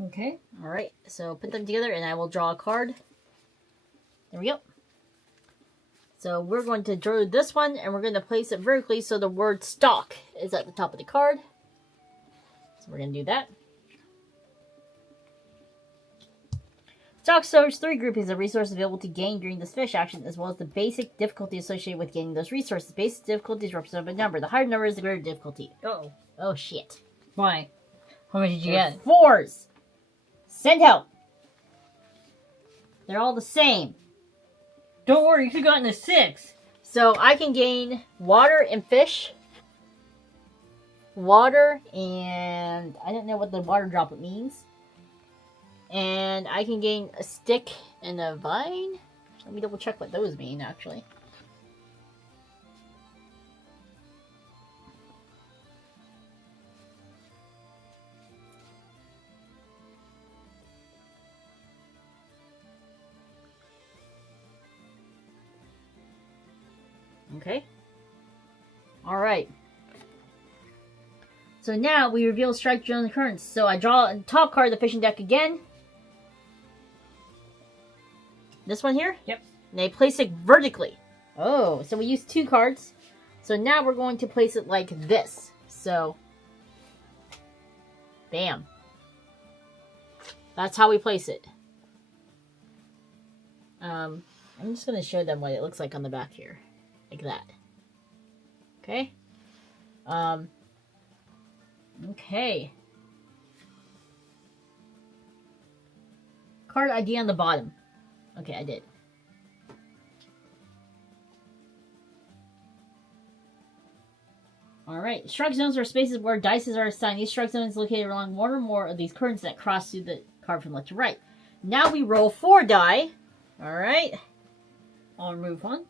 Okay. Alright, so put them together and I will draw a card. There we go. So we're going to draw this one and we're going to place it vertically so the word stock is at the top of the card. So we're going to do that. Stock stores 3 groupings of resources available to gain during this fish action, as well as the basic difficulty associated with gaining those resources. Basic difficulty is represented by number. The higher number is the greater difficulty. Uh-oh. Oh shit. Why? How much did you They're get? 4s. Send help. They're all the same. Don't worry, you could have gotten a 6. So I can gain water and fish. Water and... I don't know what the water droplet means. And I can gain a stick and a vine. Let me double check what those mean, actually. Okay. Alright. So now we reveal strike zone occurrence. So I draw a top card of the fishing deck again. This one here? Yep. And I place it vertically. Oh, so we use 2 cards. So now we're going to place it like this. So, bam. That's how we place it. I'm just going to show them what it looks like on the back here. Like that. Okay. Okay. Card ID on the bottom. Okay, I did. Alright, strike zones are spaces where dice are assigned. Each strike zone is located along one or more of these currents that cross through the card from left to right. Now we roll 4 die. Alright. I'll remove one.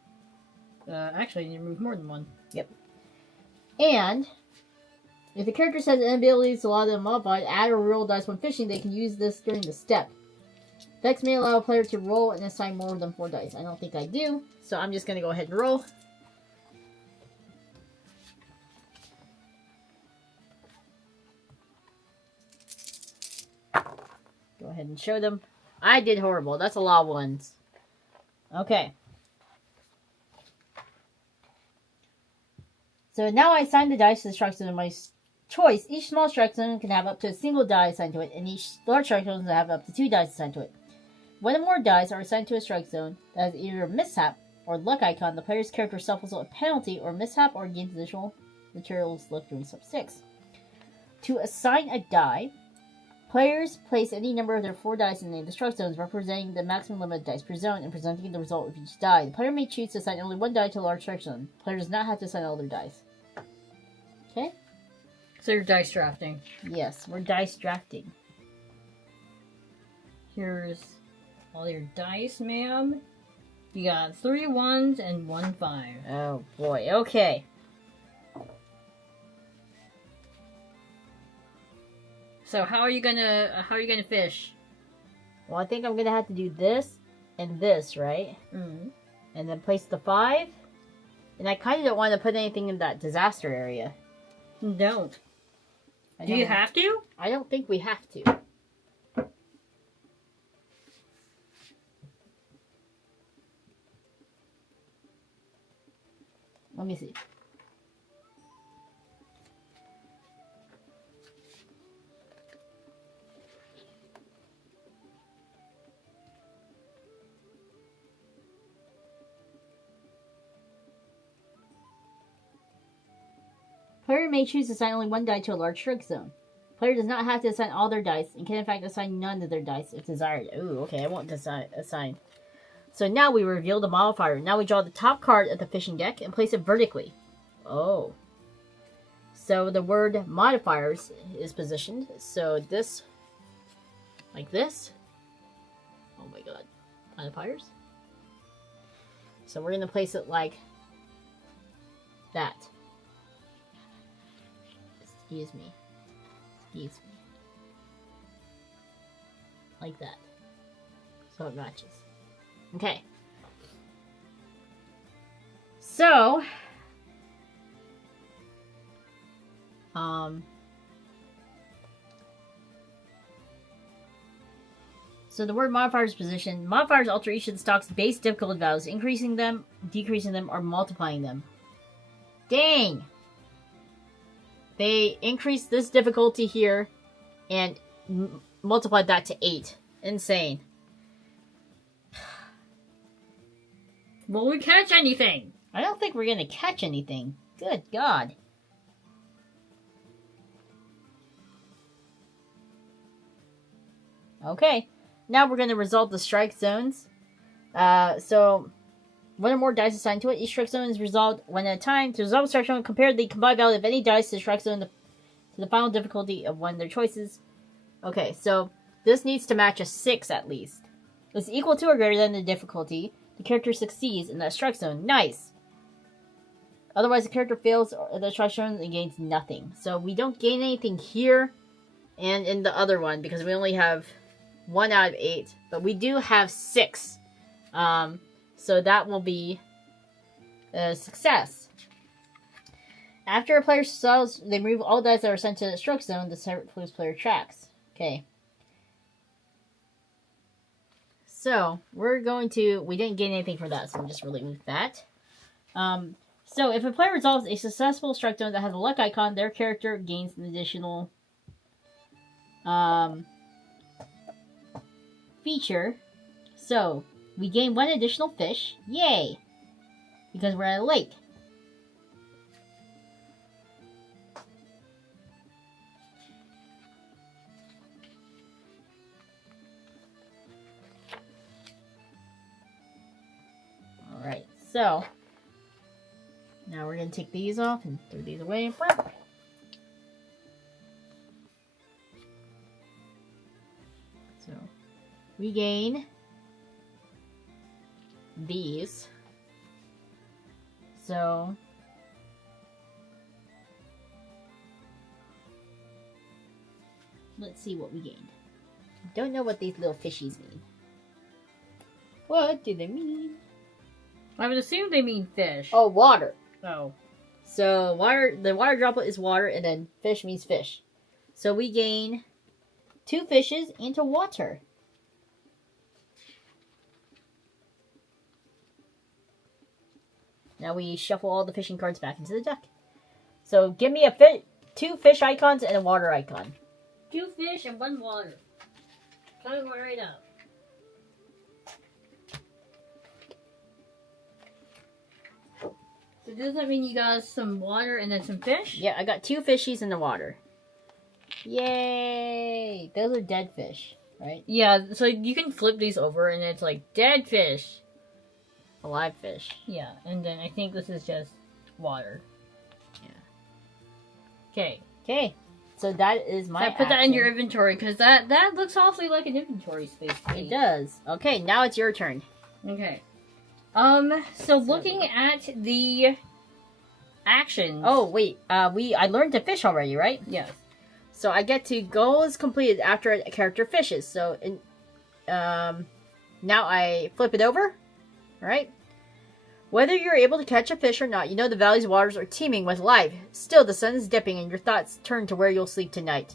Actually, you need to remove more than one. Yep. And if the character has abilities to allow them modified, add or roll dice when fishing, they can use this during the step. Effects may allow a player to roll and assign more than 4 dice. I don't think I do, so I'm just going to go ahead and roll. Go ahead and show them. I did horrible. That's a lot of ones. Okay. So now I assign the dice to the strike zone of my choice. Each small strike zone can have up to a single die assigned to it, and each large strike zone can have up to 2 dice assigned to it. When more dice are assigned to a strike zone that has either a mishap or luck icon, the player's character suffers a penalty or mishap or gains additional materials luck during step 6. To assign a die, players place any number of their 4 dice in the strike zones, representing the maximum limit of dice per zone and presenting the result of each die. The player may choose to assign only 1 die to a large strike zone. The player does not have to assign all their dice. Okay? So you're dice drafting. Yes, we're dice drafting. Here's all your dice, ma'am. You got 3 1s and 1 5. Oh boy, okay. So how are you gonna fish? Well, I think I'm gonna have to do this and this, right? Mm. And then place the 5. And I kind of don't want to put anything in that disaster area. Don't. I Do you don't- have to? I don't think we have to. Let me see. Player may choose to assign only 1 die to a large strike zone. Player does not have to assign all their dice and can in fact assign none of their dice if desired. Ooh, okay, I won't assign. So now we reveal the modifier. Now we draw the top card of the fishing deck and place it vertically. Oh. So the word modifiers is positioned. So this, like this. Oh my god. Modifiers. So we're going to place it like that. Excuse me. Excuse me. Like that. So it matches. Okay. So, so the word modifiers position. Modifiers alter each of the stock's base difficulty values, increasing them, decreasing them, or multiplying them. Dang! They increased this difficulty here and multiplied that to 8. Insane. Will we catch anything? I don't think we're going to catch anything. Good God. Okay. Now we're going to resolve the strike zones. So, one or more dice assigned to it. Each strike zone is resolved one at a time. To resolve a strike zone, compare the combined value of any dice to the strike zone to the final difficulty of one of their choices. Okay, so This needs to match a 6 at least. It's equal to or greater than the difficulty. The character succeeds in the strike zone. Nice! Otherwise, the character fails the strike zone and gains nothing. So we don't gain anything here and in the other one because we only have 1 out of 8. But we do have 6. So that will be a success. After a player sells, they remove all dice that are sent to the strike zone the separate player tracks. Okay. So, we're going to... We didn't gain anything from that, so we'll just remove that. So, if a player resolves a successful strike zone that has a luck icon, their character gains an additional feature. So, we gain 1 additional fish. Yay! Because we're at a lake. Alright, so now we're going to take these off and throw these away. So we gain these. So let's see what we gained. Don't know what these little fishies mean. What do they mean? I would assume they mean fish. Oh, water. Oh. So water, the water droplet is water, and then fish means fish. So we gain 2 fishes into water. Now we shuffle all the fishing cards back into the deck. So give me a 2 fish icons and a water icon. 2 fish and 1 water. Coming right up. So does that mean you got some water and then some fish? Yeah, I got 2 fishies in the water. Yay! Those are dead fish, right? Yeah, so you can flip these over and it's like dead fish. Alive fish. Yeah, and then I think this is just water. Yeah. Okay. Okay. So that is my Put that in action. your inventory because that looks awfully like an inventory space to me. It does. Okay, now it's your turn. Okay. So looking at the actions. Oh wait, I learned to fish already, right? Yes. So I get to goals completed after a character fishes. So now I flip it over. All right. Whether you're able to catch a fish or not, you know the valley's waters are teeming with life. Still, the sun is dipping and your thoughts turn to where you'll sleep tonight.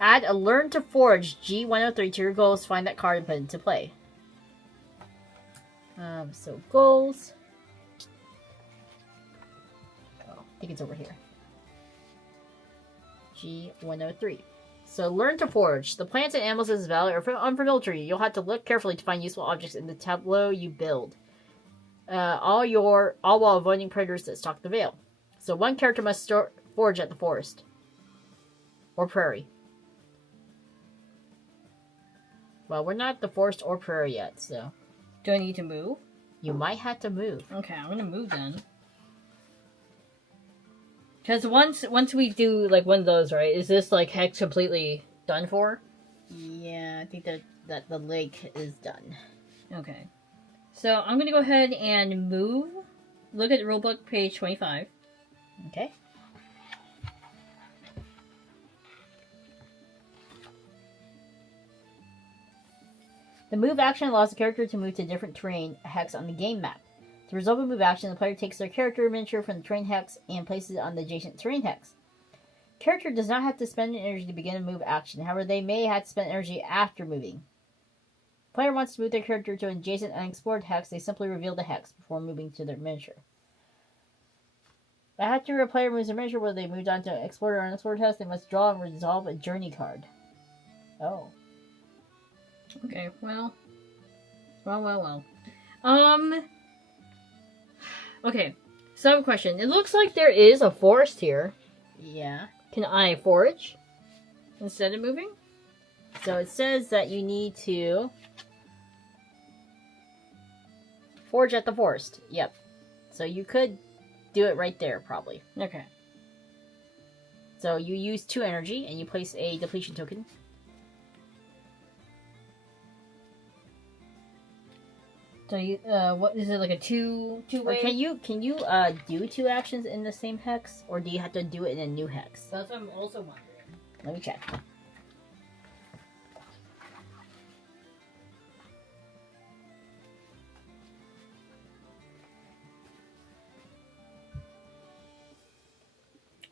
Add a Learn to Forage G103 to your goals. Find that card and put it into play. So goals. Oh, I think it's over here. G103. So learn to forage. The plants and animals in this valley are unfamiliar to you. You'll have to look carefully to find useful objects in the tableau you build. All while avoiding predators that stalk the vale. So one character must forage at the forest. Or prairie. Well, we're not at the forest or prairie yet, so... Do I need to move? You might have to move. Okay, I'm gonna move then. Because once we do like one of those, right? Is this like hex completely done for? Yeah, I think that the lake is done. Okay. So I'm gonna go ahead and move. Look at the rulebook, page 25. Okay. The move action allows the character to move to different terrain hex on the game map. To resolve a move action, the player takes their character miniature from the terrain hex and places it on the adjacent terrain hex. Character does not have to spend energy to begin a move action. However, they may have to spend energy after moving. Player wants to move their character to an adjacent unexplored hex, they simply reveal the hex before moving to their miniature. After a player moves their miniature, whether they moved on to an explored or unexplored hex, they must draw and resolve a journey card. Oh. Okay, well. Okay, so I have a question. It looks like there is a forest here. Yeah. Can I forage instead of moving? So it says that you need to forage at the forest. Yep. So you could do it right there, probably. Okay. So you use 2 energy and you place a depletion token. So you, what is it, like a Or two-way? can you do 2 actions in the same hex, or do you have to do it in a new hex? That's what I'm also wondering. Let me check.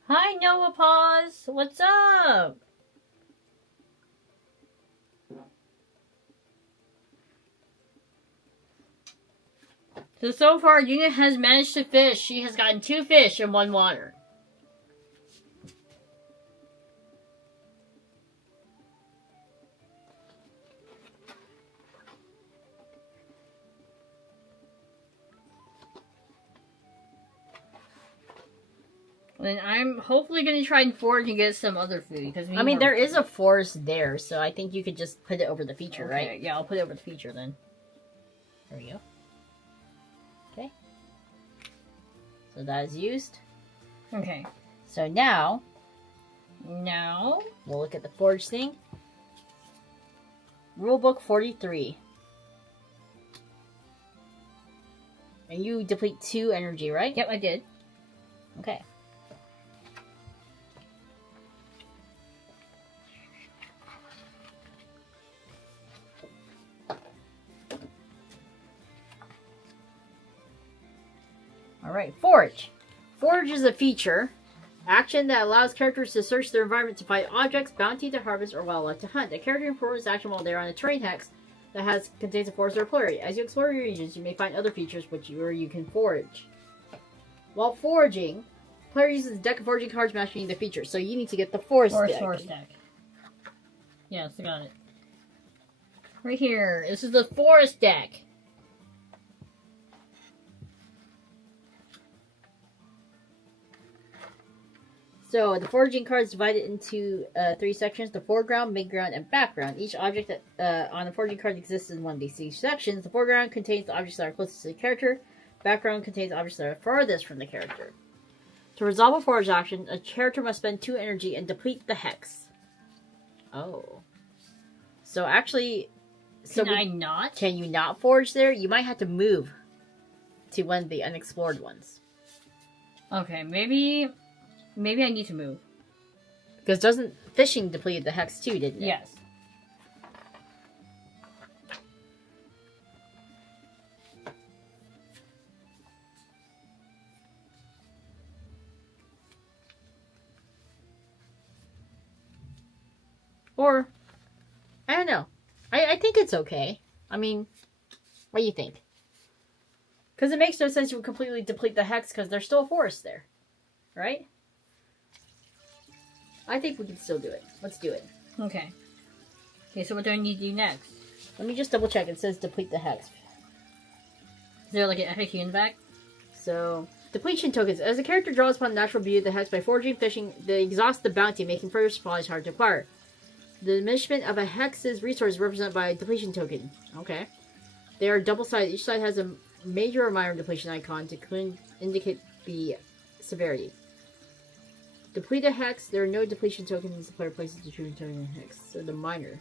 Hi, Noah Paws. What's up? So far, Yuna has managed to fish. She has gotten 2 fish and 1 water. And I'm hopefully going to try and forage and get some other food. Because I mean, there is a forest there, so I think you could just put it over the feature, okay, right? Yeah, I'll put it over the feature then. There we go. Okay. So that is used. Okay. So now, Now, we'll look at the forge thing. Rulebook 43. And you deplete 2 energy, right? yep, I did. Okay. Alright, Forge. Forge is a feature, action that allows characters to search their environment to find objects, bounty to harvest, or wildlife to hunt. A character can perform this action while they're on a terrain hex that contains a forest or polarity. As you explore your regions, you may find other features where you can forage. While foraging, player uses a deck of foraging cards matching the feature, so you need to get the forest deck. deck. Yes, I got it. Right here. This is the forest deck. So the foraging cards is divided into 3 sections: the foreground, midground, and background. Each object that on the foraging card exists in one of these sections. The foreground contains the objects that are closest to the character. Background contains objects that are farthest from the character. To resolve a forage action, a character must spend 2 energy and deplete the hex. Oh. So actually... Can I not? Can you not forage there? You might have to move to one of the unexplored ones. Okay, maybe I need to move. Because doesn't fishing deplete the hex too, didn't it? Yes. Or, I don't know. I think it's okay. I mean, what do you think? Because it makes no sense you would completely deplete the hex because there's still a forest there. Right? I think we can still do it. Let's do it. Okay. Okay, so what do I need to do next? Let me just double check. It says deplete the hex. Is there like an epic in back? So, depletion tokens. As a character draws upon the natural beauty of the hex by foraging, fishing, they exhaust the bounty, making further supplies hard to acquire. The diminishment of a hex's resource is represented by a depletion token. Okay. They are double-sided. Each side has a major or minor depletion icon to indicate the severity. Deplete a hex. There are no depletion tokens. The player places the depletion token in the hex. So the minor.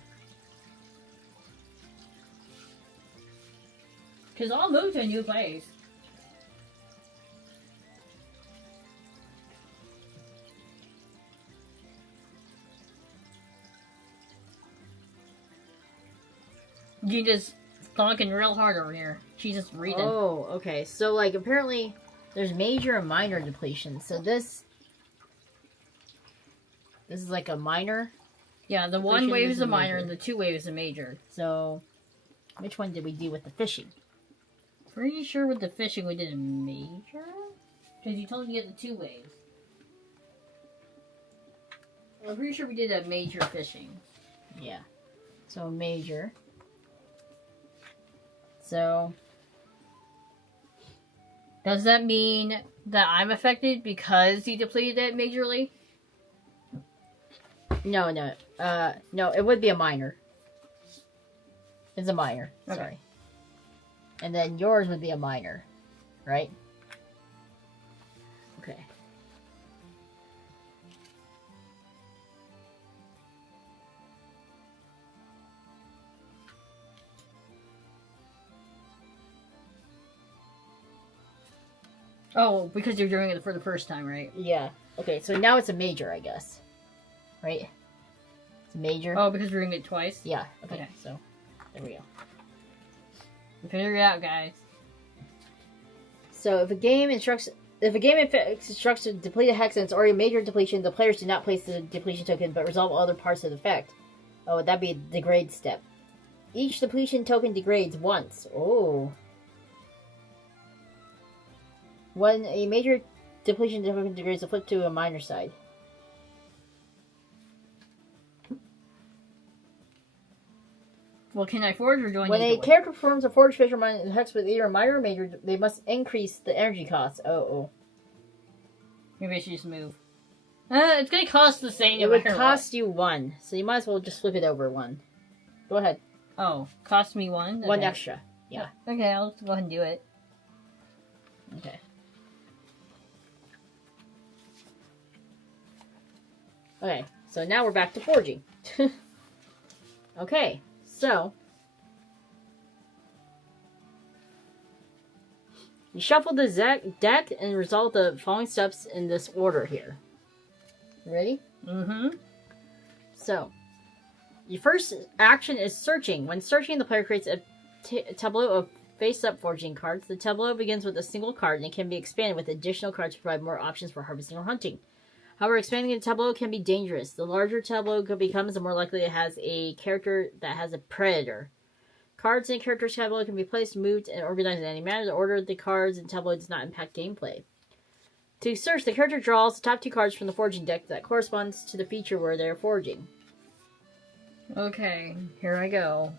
Because I'll move to a new place. You just talking real hard over here. She's just reading. Oh, okay. So, like, apparently there's major and minor depletion. So this is like a minor. Yeah, the depletion, one wave this is a is minor major. and the 2 wave is a major. So, which one did we do with the fishing? Pretty sure with the fishing we did a major? Because you told me to get the 2 waves. I'm pretty sure we did a major fishing. Yeah. So, major. So, Does that mean that I'm affected because you depleted it majorly? no, no, it would be a minor. It's a minor. Okay. Sorry. And then yours would be a minor, right? Okay. Oh, because you're doing it for the first time, right? Yeah. Okay, so now it's a major, I guess. Right? It's a major. Oh, because we're doing it twice? Yeah. Okay, Okay. so there we go. Figure it out, guys. So if a game instructs to deplete a hex and it's already a major depletion, the players do not place the depletion token but resolve other parts of the effect. Oh, that'd be a degrade step. Each depletion token degrades once. Oh. When a major depletion token degrades, flip to a minor side. Well, can I forge or do I When need a to character performs a forge, special, minor, and hex with either a minor or major, they must increase the energy cost. Oh. Maybe I should just move. It's gonna cost the same. It no would matter cost you 1, so you might as well just flip it over 1. Go ahead. what. Oh, cost me 1? 1 Okay. extra. Yeah. Okay, I'll just go ahead and do it. Okay. Okay, so now we're back to forging. Okay, so you shuffle the deck and resolve the following steps in this order here. Ready? Mm-hmm. So, your first action is searching. When searching, the player creates a tableau of face-up forging cards. The tableau begins with a single card and it can be expanded with additional cards to provide more options for harvesting or hunting. However, expanding a tableau can be dangerous. The larger tableau becomes, the more likely it has a character that has a predator. Cards in a character's tableau can be placed, moved, and organized in any manner. The order of the cards in tableau does not impact gameplay. To search, the character draws the top 2 cards from the forging deck that corresponds to the feature where they are forging. Okay, here I go.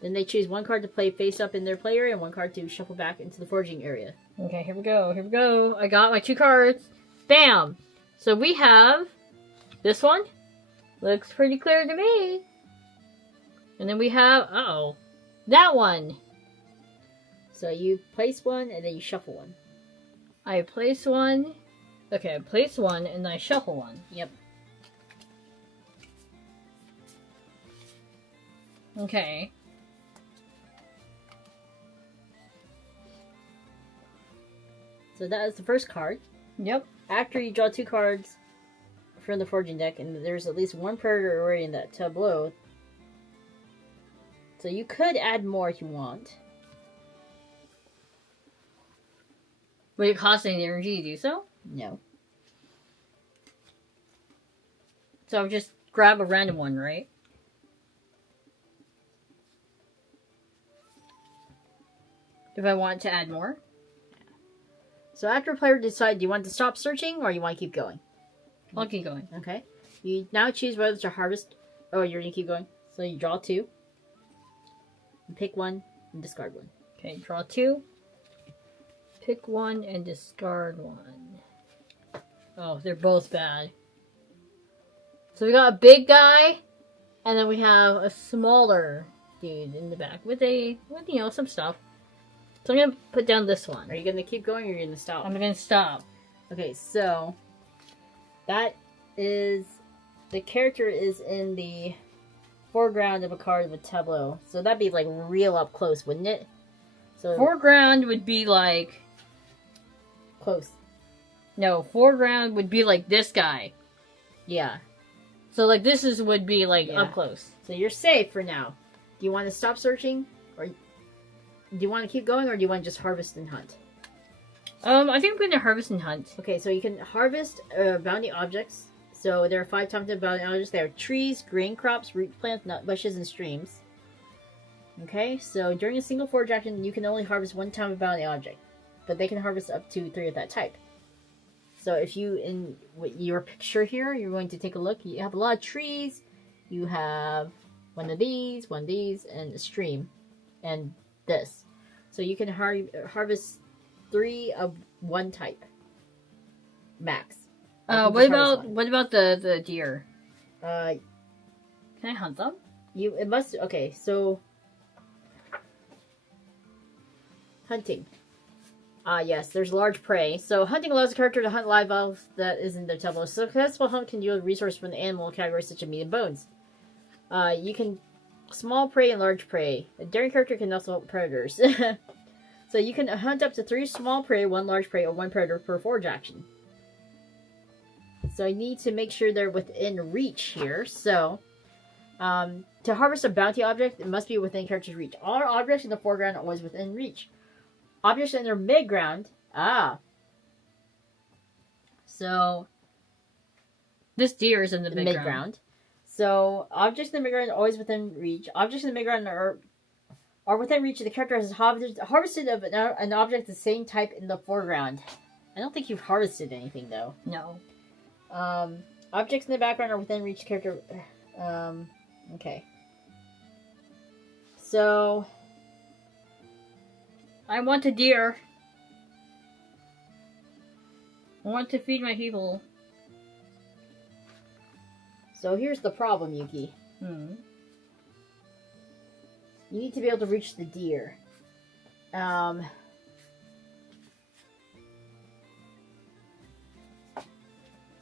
Then they choose 1 card to play face up in their play area and 1 card to shuffle back into the forging area. Okay, here we go. Here we go. I got my 2 cards. Bam! So we have this one. Looks pretty clear to me. And then we have, that one. So you place 1 and then you shuffle 1. I place 1. Okay, I place 1 and I shuffle 1. Yep. Okay. So that is the first card. Yep. After you draw 2 cards from the forging deck, and there's at least 1 predator already in that tableau. So you could add more if you want. Would it cost any energy to do so? No. So I'll just grab a random one, right? If I want to add more? So after a player decides, do you want to stop searching or you want to keep going? I'll keep going. Okay. You now choose whether to harvest. Oh, you're going to keep going. So you draw 2. And pick 1 and discard 1. Okay, draw 2. Pick 1 and discard 1. Oh, they're both bad. So we got a big guy, and then we have a smaller dude in the back with some stuff. So I'm gonna put down this one. Are you going to keep going or are you going to stop? I'm gonna stop. Okay, so that is the character is in the foreground of a card with tableau. So that'd be like real up close, wouldn't it? So Foreground would be like close. no. Foreground would be like this guy. Yeah. So like would be like Yeah. up close. So you're safe for now. Do you want to stop searching or do you want to keep going or do you want to just harvest and hunt? I think we're gonna harvest and hunt. Okay, so you can harvest bounty objects. So there are 5 types of bounty objects. There are trees, grain crops, root plants, nut bushes, and streams. Okay, so during a single forge action, you can only harvest 1 type of bounty object, but they can harvest up to 3 of that type. So if you, in your picture here, you're going to take a look. You have a lot of trees. You have one of these, and a stream, and this. So you can harvest 3 of 1 type, max. What about the deer? Uh, Can I hunt them? it must. Okay, so hunting. Yes, there's large prey. So hunting allows the character to hunt live elves that is in their tableau. Successful hunt can yield resource from the animal categories such as meat and bones. You can small prey and large prey. A daring character can also hunt predators. So you can hunt up to 3 small prey, 1 large prey, or 1 predator per forage action. So I need to make sure they're within reach here. So, to harvest a bounty object, it must be within character's reach. All objects in the foreground are always within reach. Objects in their midground, so This deer is in the midground. So objects in the midground are always within reach. Objects in the midground are within reach. The character has harvested of an object the same type in the foreground. I don't think you've harvested anything though. No. Objects in the background are within reach. Character. Okay. So I want a deer. I want to feed my people. So here's the problem, Yuki. Hmm. You need to be able to reach the deer.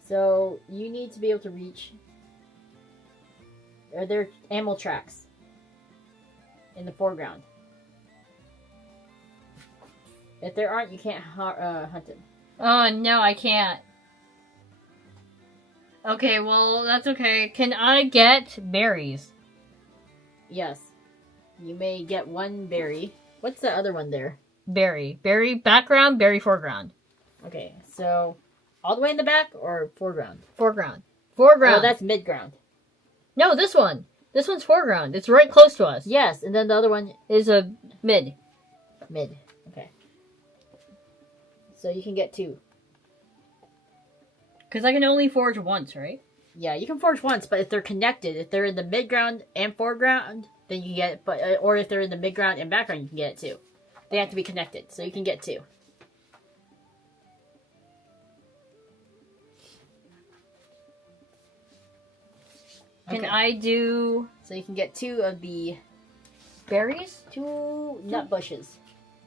So you need to be able to reach. Are there animal tracks in the foreground? If there aren't, you can't hunt them. Oh, no, I can't. Okay, well, that's okay. Can I get berries? Yes. You may get 1 berry. What's the other one there? Berry. Berry background, berry foreground. Okay, so all the way in the back or foreground? Foreground. Foreground. Oh, that's midground. No, this one. This one's foreground. It's right close to us. Yes, and then the other one Is a mid. mid. Okay. So you can get 2. Because I can only forage once, right? Yeah, you can forge once, but if they're connected, if they're in the midground and foreground, then you get it. But or if they're in the midground and background, you can get it too. They have to be connected, so you can get 2. Can I do So you can get 2 of the berries? 2 nut bushes.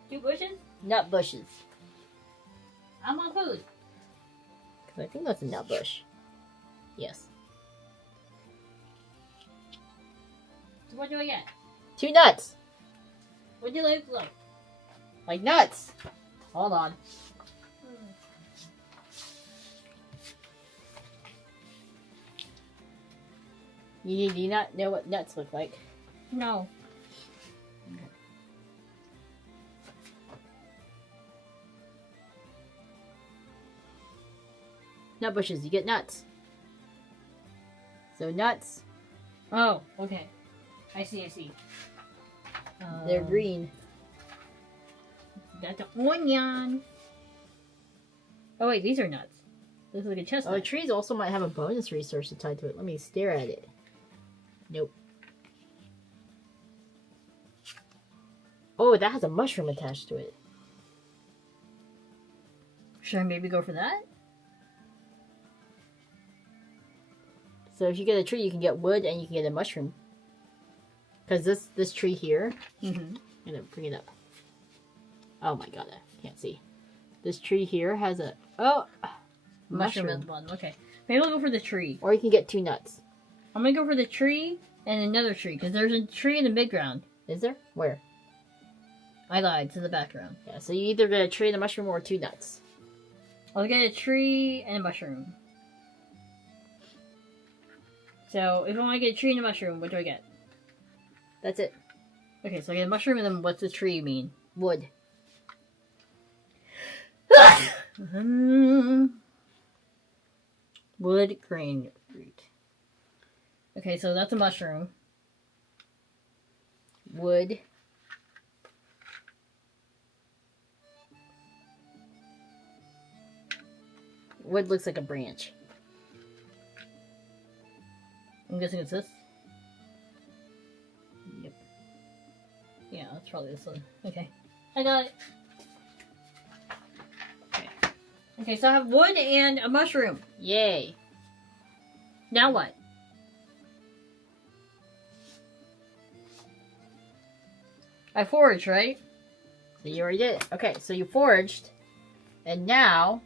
2 bushes? Nut bushes. I'm on food. Because I think that's a nut bush. Yes. So what do I get? 2 nuts. What do they look like? Like nuts. Hold on. You do not know what nuts look like. No. Nut bushes, you get nuts. So nuts, Oh, okay. I see. they're green. That's an onion. Oh wait, these are nuts. Looks like a Oh, chestnut. trees also might have a bonus resource tied to it. Let me stare at it. Nope. Oh, that has a mushroom attached to it. Should I maybe go for that? So if you get a tree, you can get wood and you can get a mushroom. Because this tree here, Mm-hmm. I'm gonna bring it up. Oh my god, I can't see. This tree here has a Mushroom at the bottom. Okay. Maybe I'll go for the tree. Or you can get 2 nuts. I'm gonna go for the tree and another tree because there's a tree in the midground. Is there? Where? I lied. To the background. Yeah, so you either get a tree and a mushroom or 2 nuts. I'll get a tree and a mushroom. So if I want to get a tree and a mushroom, what do I get? That's it. Okay, so I get a mushroom and then what's the tree mean? Wood. Wood grain root. Okay, so that's a mushroom. Wood. Wood looks like a branch. I'm guessing it's this. Yep. Yeah, that's probably this one. Okay. I got it. Okay, so I have wood and a mushroom. Yay. Now what? I foraged, right? So you already did it. Okay, so you foraged. And now,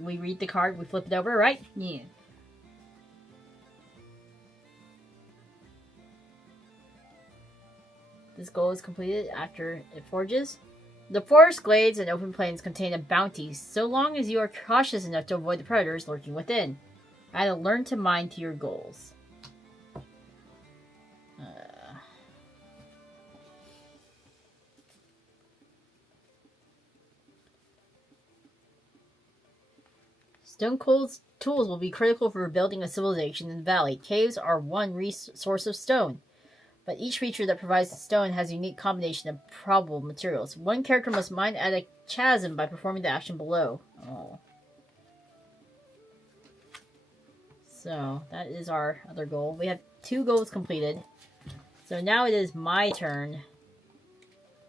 we read the card, we flip it over, right? Yeah. This goal is completed after it forges. The forest glades and open plains contain a bounty, so long as you are cautious enough to avoid the predators lurking within. Add a learn to mine to your goals. Stone Cold's tools will be critical for building a civilization in the valley. Caves are one source of stone, but each feature that provides stone has a unique combination of probable materials. One character must mine at a chasm by performing the action below. Oh. So, that is our other goal. We have 2 goals completed. So now it is my turn.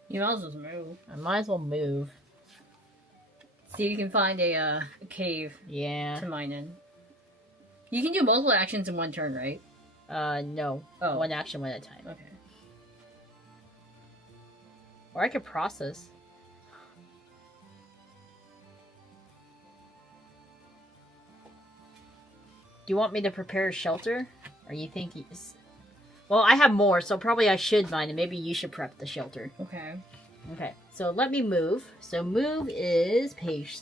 You might as well move. I might as well move. See if you can find a cave Yeah. to mine in. You can do multiple actions in one turn, right? No. Oh. One action, one at a time. Okay. Or I could process. Do you want me to prepare a shelter? Or you think... Well, I have more, so probably I should mine, and maybe you should prep the shelter. Okay. Okay, so let me move. So move is page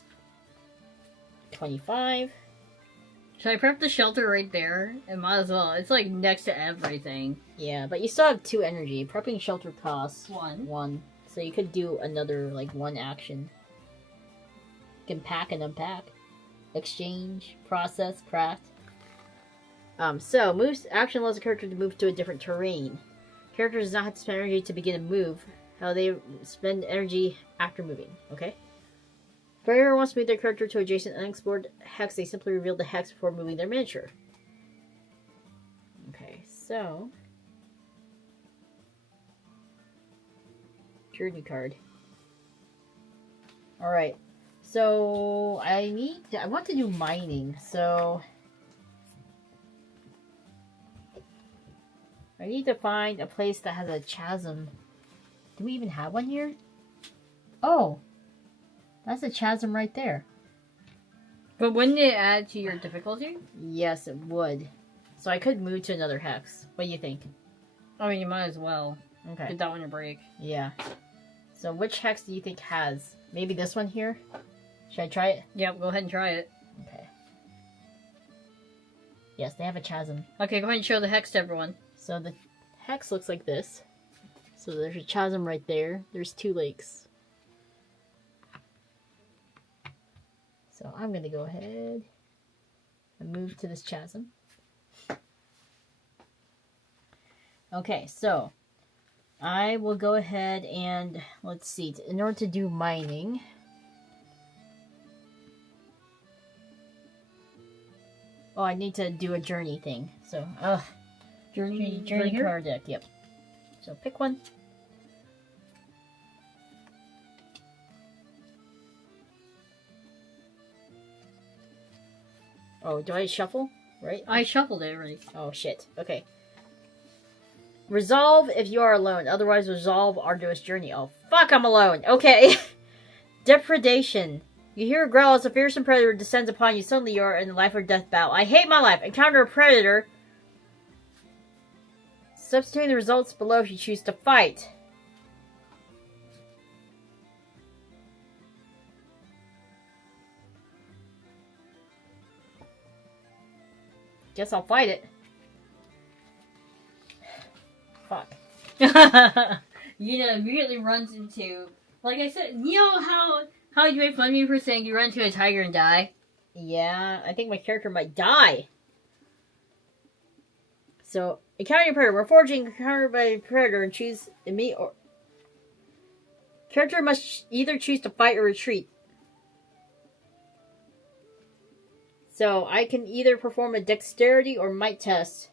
25. Should I prep the shelter right there? It might as well. It's like next to everything. Yeah, but you still have 2 energy. Prepping shelter costs 1. 1. So you could do another, like, 1 action. You can pack and unpack. Exchange, process, craft. So, moves action allows a character to move to a different terrain. Characters does not have to spend energy to begin a move. How they spend energy after moving, okay? If a player wants to move their character to adjacent unexplored hex, they simply reveal the hex before moving their miniature. Okay, so... Journey card. Alright, so I want to do mining, so... I need to find a place that has a chasm. Do we even have one here? Oh! That's a chasm right there. But wouldn't it add to your difficulty? Yes, it would. So I could move to another hex. What do you think? I mean, you might as well. Okay. Get that one a break. Yeah. So which hex do you think has? Maybe this one here? Should I try it? Yep, go ahead and try it. Okay. Yes, they have a chasm. Okay, go ahead and show the hex to everyone. So the hex looks like this. So there's a chasm right there. There's 2 lakes. So I'm going to go ahead and move to this chasm. Okay, so I will go ahead and, let's see, in order to do mining, oh, I need to do a journey thing. So, journey here? card deck, yep. So pick one. Oh, do I shuffle? Right? I shuffled it already. Oh, shit. Okay. Resolve if you are alone. Otherwise, resolve arduous journey. Oh, fuck, I'm alone. Okay. Depredation. You hear a growl as a fearsome predator descends upon you. Suddenly, you are in a life or death battle. I hate my life. Encounter a predator. Substituting the results below if you choose to fight. Guess I'll fight it. Fuck. Yuna immediately runs into, like I said, you know how you made fun of me for saying you run into a tiger and die? Yeah, I think my character might die. So, encountering a predator. We're forging encountered by a predator and choose me or... Character must either choose to fight or retreat. So, I can either perform a dexterity or might test.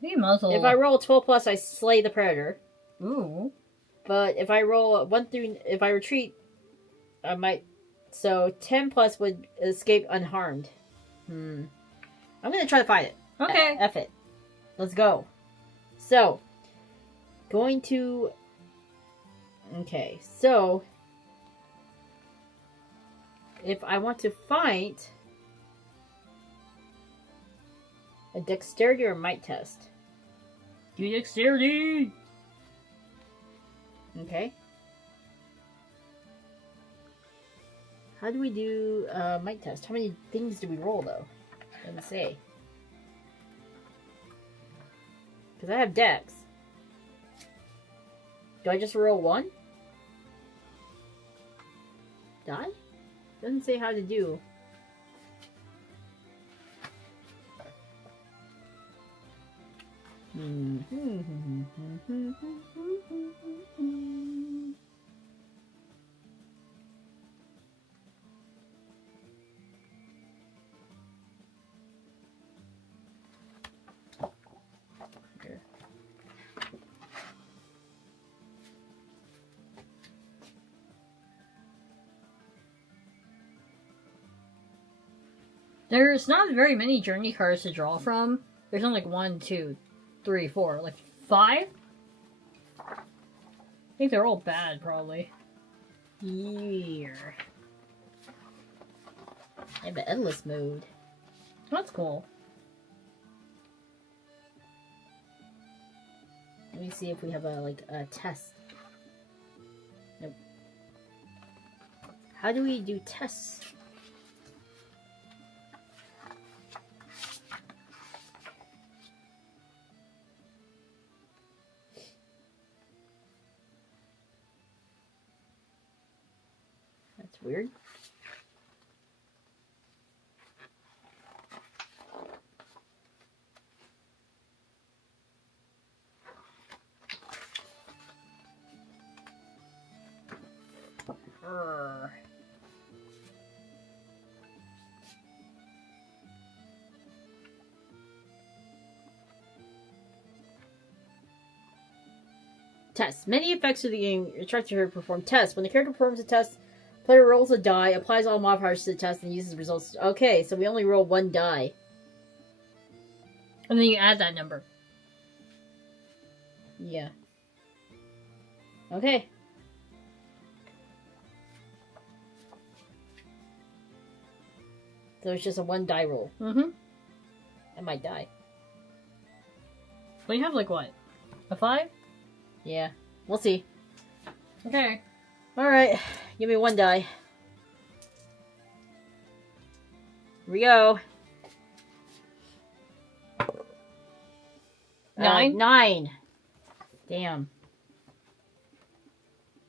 You muzzle. If I roll a 12 plus, I slay the predator. Ooh. But if I roll a 1 through... If I retreat, I might... So, 10 plus would escape unharmed. I'm gonna try to fight it. Okay. F it. Let's go. So, going to... Okay, so... If I want to fight... A dexterity or might test. Do dexterity! Okay. How do we do might test? How many things do we roll though? Doesn't say. Because I have decks. Do I just roll one? Die? Doesn't say how to do. There's not very many journey cards to draw from. There's only like 1, 2, 3, 4, like 5? I think they're all bad, probably. Here. I have an endless mode. That's cool. Let me see if we have a test. Nope. How do we do tests? That's weird. Test. Many effects of the game attract your to perform tests. When the character performs a test, player rolls a die, applies all modifiers to the test, and uses results. Okay, so we only roll one die. And then you add that number. Yeah. Okay. So it's just a one die roll. Mm-hmm. I might die. Well, you have like what? A 5? Yeah. We'll see. Okay. Alright. Give me one die. Here we go. 9? 9. Damn.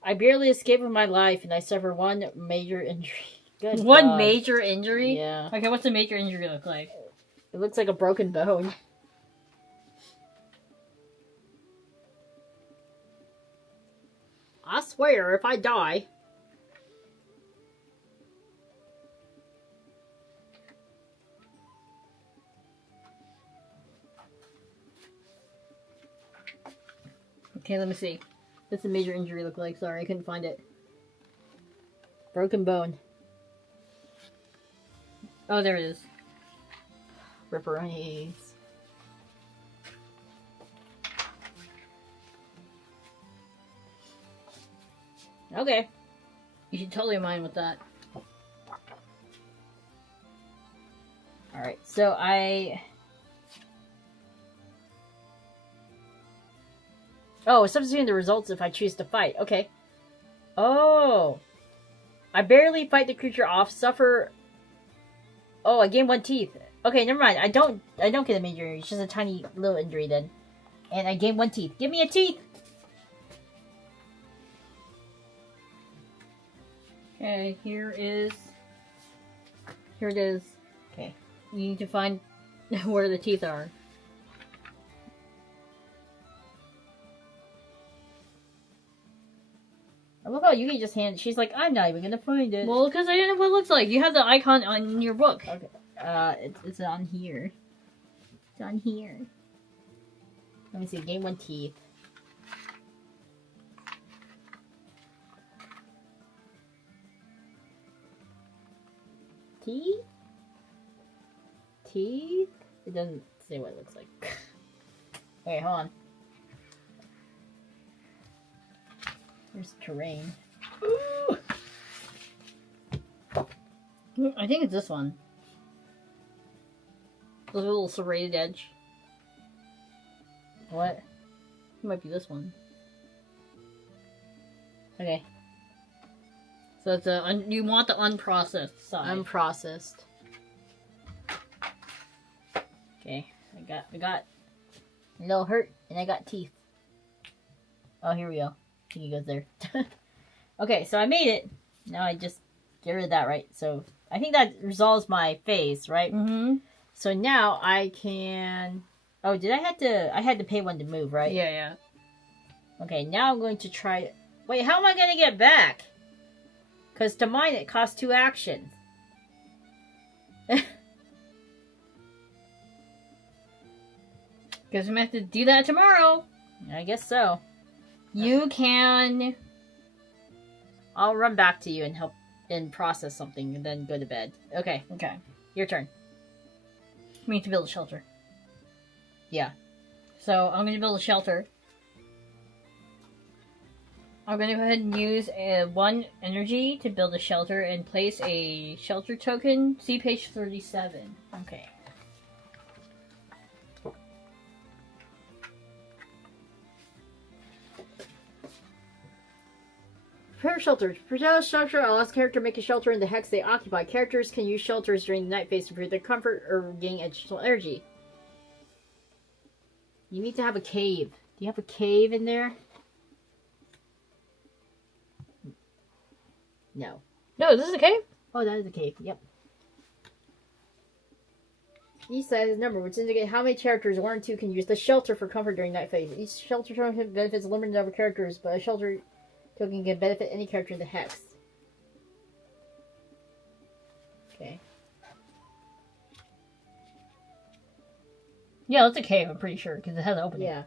I barely escaped with my life and I suffer one major injury. Good One God. major injury? Yeah. Okay, what's a major injury look like? It looks like a broken bone. I swear, if I die... Okay, let me see. What's a major injury look like? Sorry, I couldn't find it. Broken bone. Oh, there it is. Ripperonis. Okay. You should totally mind with that. Alright, so I... Oh, substituting the results if I choose to fight. Okay. Oh. I barely fight the creature off, suffer... Oh, I gain one teeth. Okay, never mind. I don't get a major injury. It's just a tiny little injury then. And I gain one teeth. Give me a teeth! Okay, here it is. Okay. You need to find where the teeth are. I love how Yuki just she's like, I'm not even gonna find it. Well, because I don't know what it looks like. You have the icon on your book. Okay. It's on here. It's on here. Let me see. Gain one teeth. Teeth? Teeth? It doesn't say what it looks like. Okay, hold on. There's terrain. Ooh. I think it's this one. There's a little serrated edge. What? It might be this one. Okay. So it's you want the unprocessed side. Unprocessed. Okay. I got a little hurt, and I got teeth. Oh, here we go. I think he goes there. Okay, so I made it. Now I just get rid of that, right? So I think that resolves my face, right? Mm-hmm. So now I can... Oh, I had to pay one to move, right? Yeah, yeah. Okay, now I'm going to try... Wait, how am I going to get back? Because to mine it costs 2 actions. Guess we have to do that tomorrow. I guess so. You can... I'll run back to you and help and process something and then go to bed. Okay, Okay. your turn. We need to build a shelter. Yeah. So I'm going to build a shelter. I'm going to go ahead and use 1 energy to build a shelter and place a shelter token. See page 37. Okay. Prepare shelter. Prepare a shelter allows character make a shelter in the hex they occupy. Characters can use shelters during the night phase to improve their comfort or gain additional energy. You need to have a cave. Do you have a cave in there? No. No, this is a cave? Oh, that is a cave. Yep. Each side has a number, which indicates how many characters 1 or 2 can use the shelter for comfort during night phase. Each shelter token benefits a limited number of characters, but a shelter token can benefit any character in the hex. Okay. Yeah, it's a cave, I'm pretty sure, because it has an opening. Yeah.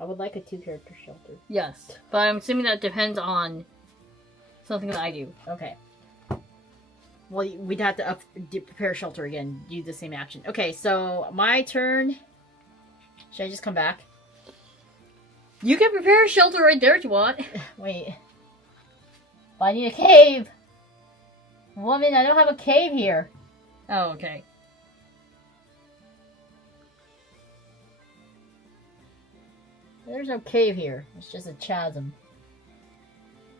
I would like a 2-character shelter. Yes, but I'm assuming that depends on something that I do. Okay. Well, we'd have to prepare a shelter again. Do the same action. Okay, so my turn. Should I just come back? You can prepare a shelter right there if you want. Wait. But I need a cave. Woman, I don't have a cave here. Oh, okay. There's no cave here. It's just a chasm.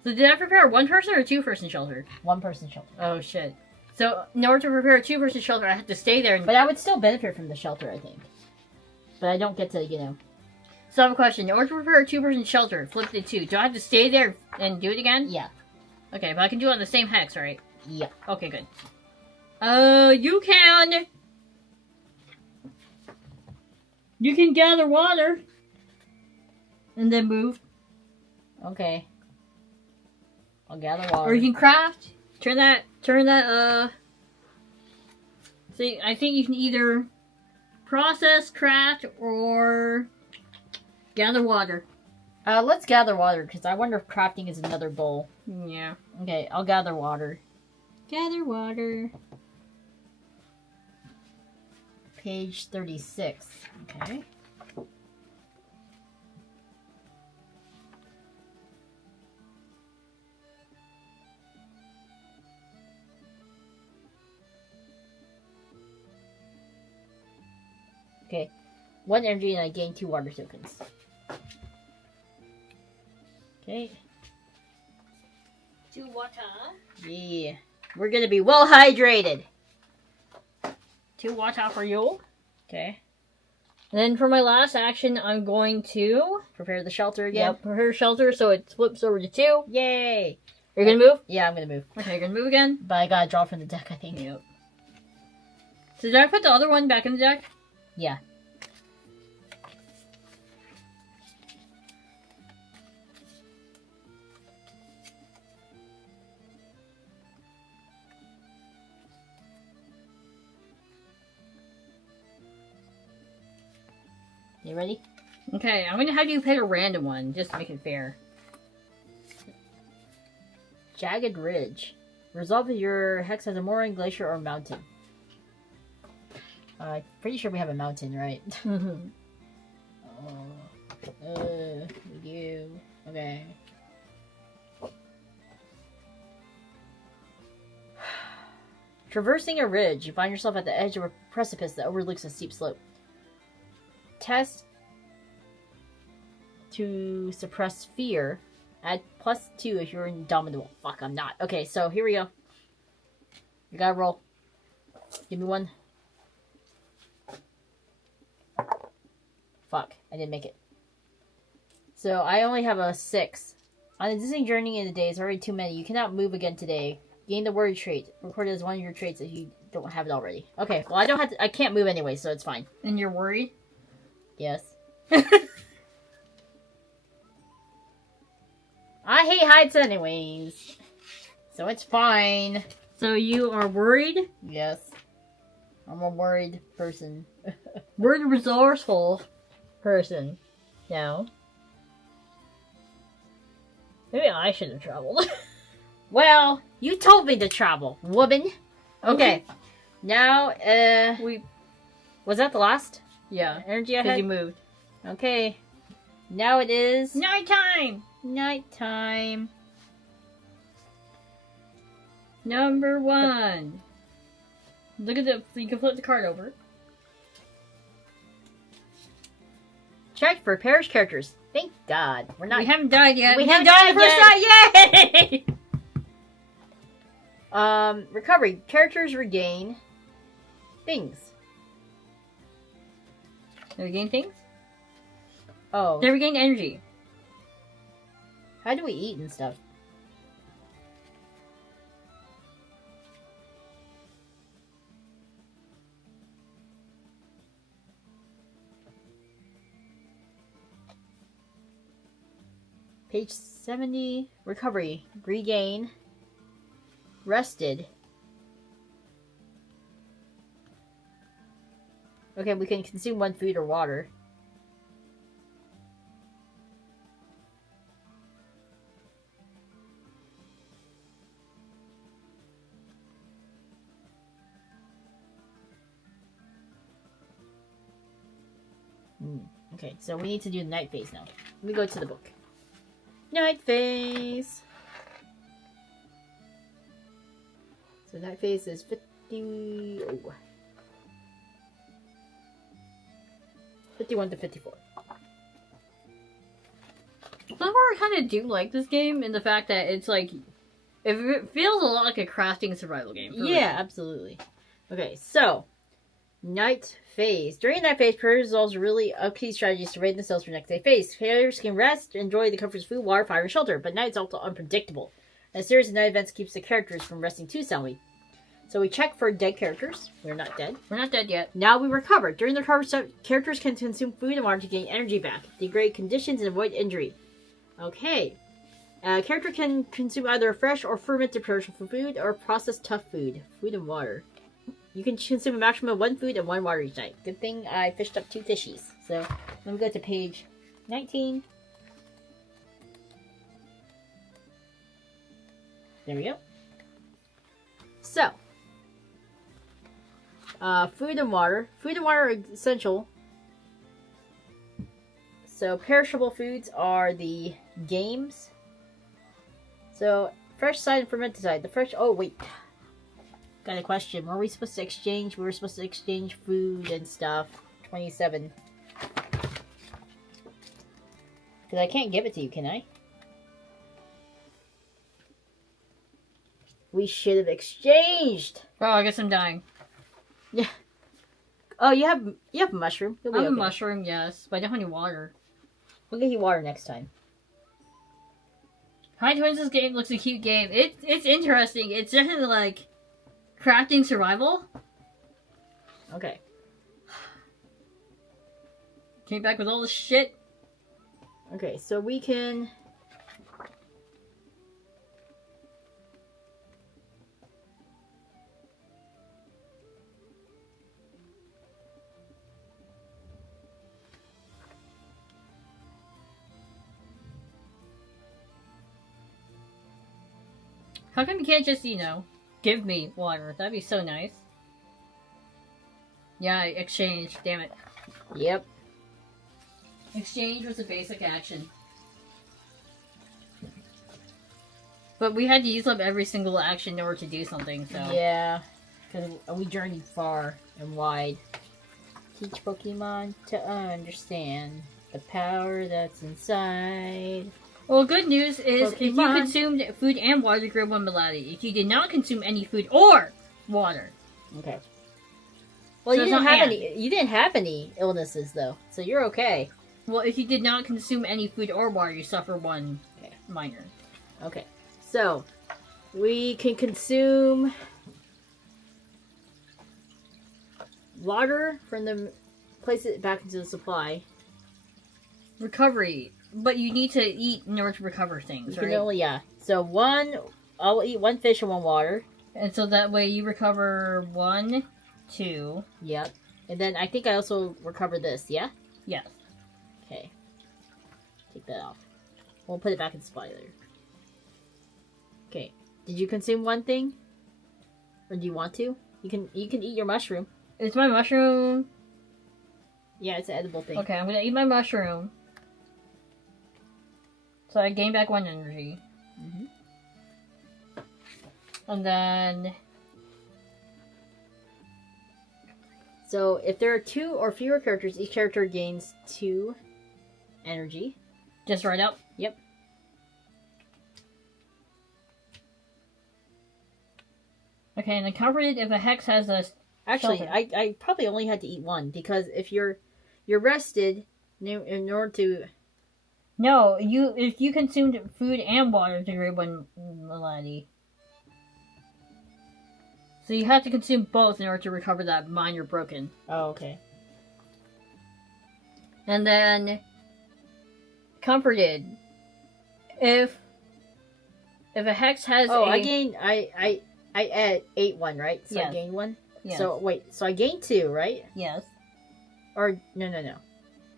So did I prepare a 1-person or 2-person shelter? 1-person shelter. Oh, shit. So, in order to prepare a 2-person shelter, I have to stay there and... But I would still benefit from the shelter, I think. But I don't get to, you know... So I have a question. In order to prepare a 2-person shelter, flip the 2, do I have to stay there and do it again? Yeah. Okay, but I can do it on the same hex, right? Yeah. Okay, good. You can... You can gather water. And then move. Okay. I'll gather water. Or you can craft. Turn that, See, I think you can either process, craft, or gather water. Let's gather water, because I wonder if crafting is another goal. Yeah. Okay, I'll gather water. Gather water. Page 36. Okay. Okay. 1 energy and I gain 2 water tokens. Okay. 2 water. Yeah. We're gonna be well hydrated. 2 water for you. Okay. And then for my last action, I'm going to... Prepare the shelter again. Yep, prepare shelter so it flips over to 2. Yay! Are you gonna move? Yeah, I'm gonna move. Okay, you're gonna move again? But I gotta draw from the deck, I think. Yep. So did I put the other one back in the deck? Yeah. You ready? Okay, I'm gonna have you pick a random one, just to make it fair. Jagged Ridge. Resolve if your hex has a moraine, glacier, or mountain. Pretty sure we have a mountain, right? You. Okay. Traversing a ridge, you find yourself at the edge of a precipice that overlooks a steep slope. test to suppress fear. Add +2 if you're indomitable. Fuck, I'm not. Okay, so here we go. You gotta roll. Give me one. Fuck, I didn't make it. So I only have a 6. On a Disney journey in a day is already too many. You cannot move again today. Gain the worry trait. Record it as one of your traits if you don't have it already. Okay, well I can't move anyway, so it's fine. And you're worried? Yes. I hate heights anyways. So it's fine. So you are worried? Yes. I'm a worried person. Worried resourceful. Person. No. Maybe I should have traveled. Well, you told me to travel, woman. Okay. Now, was that the last? Yeah. Energy I Because had? you moved. Okay. Now it is Nighttime! nighttime. Number 1. Look at the... You can flip the card over. Check for parish characters. Thank God. We're not. We haven't died yet. We You haven't died died first yet. time. Yay! Recovery. Characters regain things. They regain things? Oh. They regain energy. How do we eat and stuff? Page 70. Recovery. Regain. Rested. Okay, we can consume 1 food or water. Okay, so we need to do the night phase now. Let me go to the book. Night phase. So night phase is 51 to 54. Somehow I kind of do like this game in the fact that it's like... It feels a lot like a crafting survival game. for Yeah, real. absolutely. Okay, so night phase. During night phase, players resolves really upkeep strategies to raid themselves for next day phase. Players can rest, enjoy the comforts of food, water, fire, and shelter, but night is also unpredictable. A series of night events keeps the characters from resting too soundly. So we check for dead characters. We're not dead. We're not dead yet. Now we recover. During the recovery, characters can consume food and water to gain energy back, degrade conditions, and avoid injury. Okay. A character can consume either fresh or fermented perishable food or processed tough food. Food and water. You can consume a maximum of 1 food and 1 water each night. Good thing I fished up 2 fishies. So, let me go to page 19. There we go. So, food and water. Food and water are essential. So, perishable foods are the games. So, fresh side and fermented side. The fresh... Oh, wait. Got a question. Were we supposed to exchange? We were supposed to exchange food and stuff. 27. Because I can't give it to you, can I? We should have exchanged. Oh, I guess I'm dying. Yeah. Oh, you have a mushroom. You'll be I'm a okay. mushroom, yes, but I don't have any water. We'll get you water next time. Hi Twins, this game looks a cute game. It's interesting. It's definitely like crafting survival. Okay. Came back with all this shit. Okay, so we can... How come you can't just, give me water? That'd be so nice. Yeah, exchange. Damn it. Yep. Exchange was a basic action. But we had to use up every single action in order to do something, so... Yeah. Because we journeyed far and wide Teach Pokemon to understand the power that's inside. Well, good news is if you Pokemon. consumed food and water, grade 1 malady. If you did not consume any food or water. Okay. Well, So you it's didn't not have and. any. You didn't have any illnesses though, so you're okay. Well, if you did not consume any food or water, you suffer 1 Okay. minor. Okay. So we can consume water from the place it back into the supply. Recovery. But you need to eat in order to recover You things, can right? only So I'll eat 1 fish and 1 water. And so that way you recover 1, 2. Yep. And then I think I also recover this. Yeah. Yes. Okay. Take that off. We'll put it back in the supply later. Okay. Did you consume 1 thing? Or do you want to? You can eat your mushroom. It's my mushroom. Yeah, it's an edible thing. Okay, I'm gonna eat my mushroom. So I gain back 1 energy. Mm-hmm. And then... So if there are 2 or fewer characters, each character gains 2 energy. Just right up. Yep. Okay, and then comforted if a hex has a... Actually, Shelter. I probably only had to eat 1 because if you're rested in order to. No, if you consumed food and water to grade 1 malady. So you have to consume both in order to recover that minor broken. Oh, okay. And then comforted if a hex has I ate 1, right? So I Yes. gained 1. Yes. So wait, so I gained 2, right? Yes. Or no.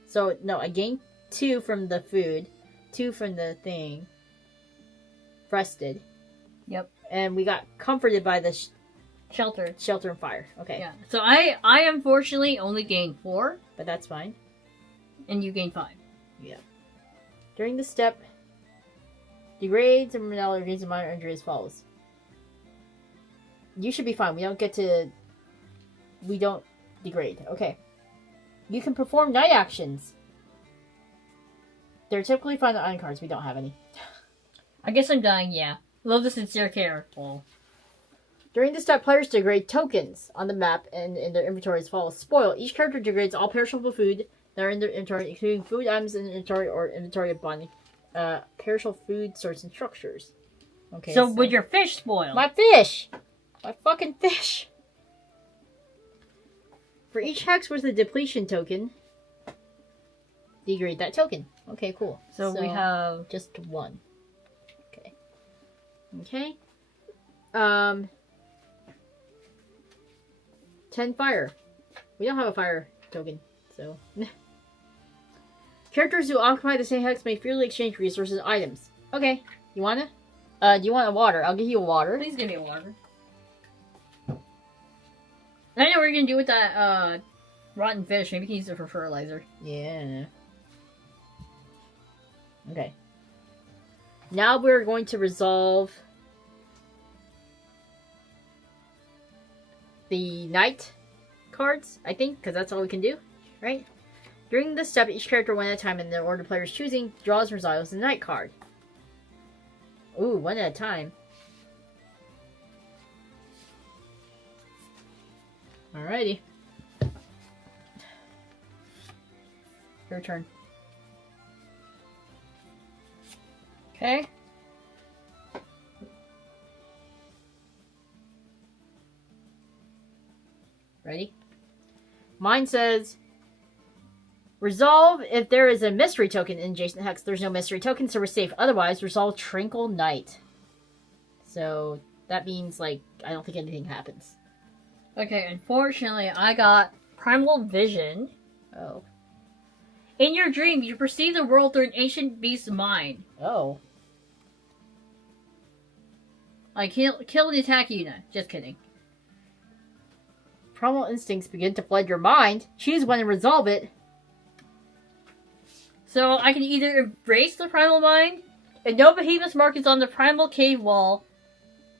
So no, I gained 2 from the food, 2 from the thing. Rested. Yep. And we got comforted by the Shelter. shelter and fire. Okay. Yeah. So I unfortunately only gained 4, But that's fine. and you gained 5. During the step, degrades and Manila gains a minor injury as follows. You should be fine. We don't degrade. Okay. You can perform night actions. They're typically found on item cards. We don't have any. I guess I'm dying. Yeah. Love the sincere care. Well, During this step, players degrade tokens on the map and in their inventory as follows. Spoil. Each character degrades all perishable food that are in their inventory, including food items in the inventory or inventory of bonding, perishable food sorts and structures. Okay. so would your fish spoil? My fish! My fucking fish! For each hex worth of depletion token, degrade that token. Okay, cool. so we have just 1. Okay. Okay. 10 fire. We don't have a fire token, so. Characters who occupy the same hex may freely exchange resources and items. Okay. You wanna? Do you want a water? I'll give you a water. Please give me a water. I know what you're gonna do with that rotten fish. Maybe you can use it for fertilizer. Yeah. Okay. Now we're going to resolve the night cards, I think, because that's all we can do, right? During this step, each character one at a time in the order the player is choosing draws and resolves the night card. Ooh, 1 at a time. Alrighty. Your turn. Okay. Ready? Mine says, resolve if there is a mystery token in adjacent hex. There's no mystery token, so we're safe. Otherwise, resolve Tranquil Night. So, that means, like, I don't think anything happens. Okay, unfortunately, I got Primal Vision. Oh. In your dream, you perceive the world through an ancient beast's mind. Oh. Like, kill and attack Yuna. Just kidding. Primal instincts begin to flood your mind. Choose one and resolve it. So, I can either embrace the Primal Mind, if no behemoth mark is on the Primal Cave wall,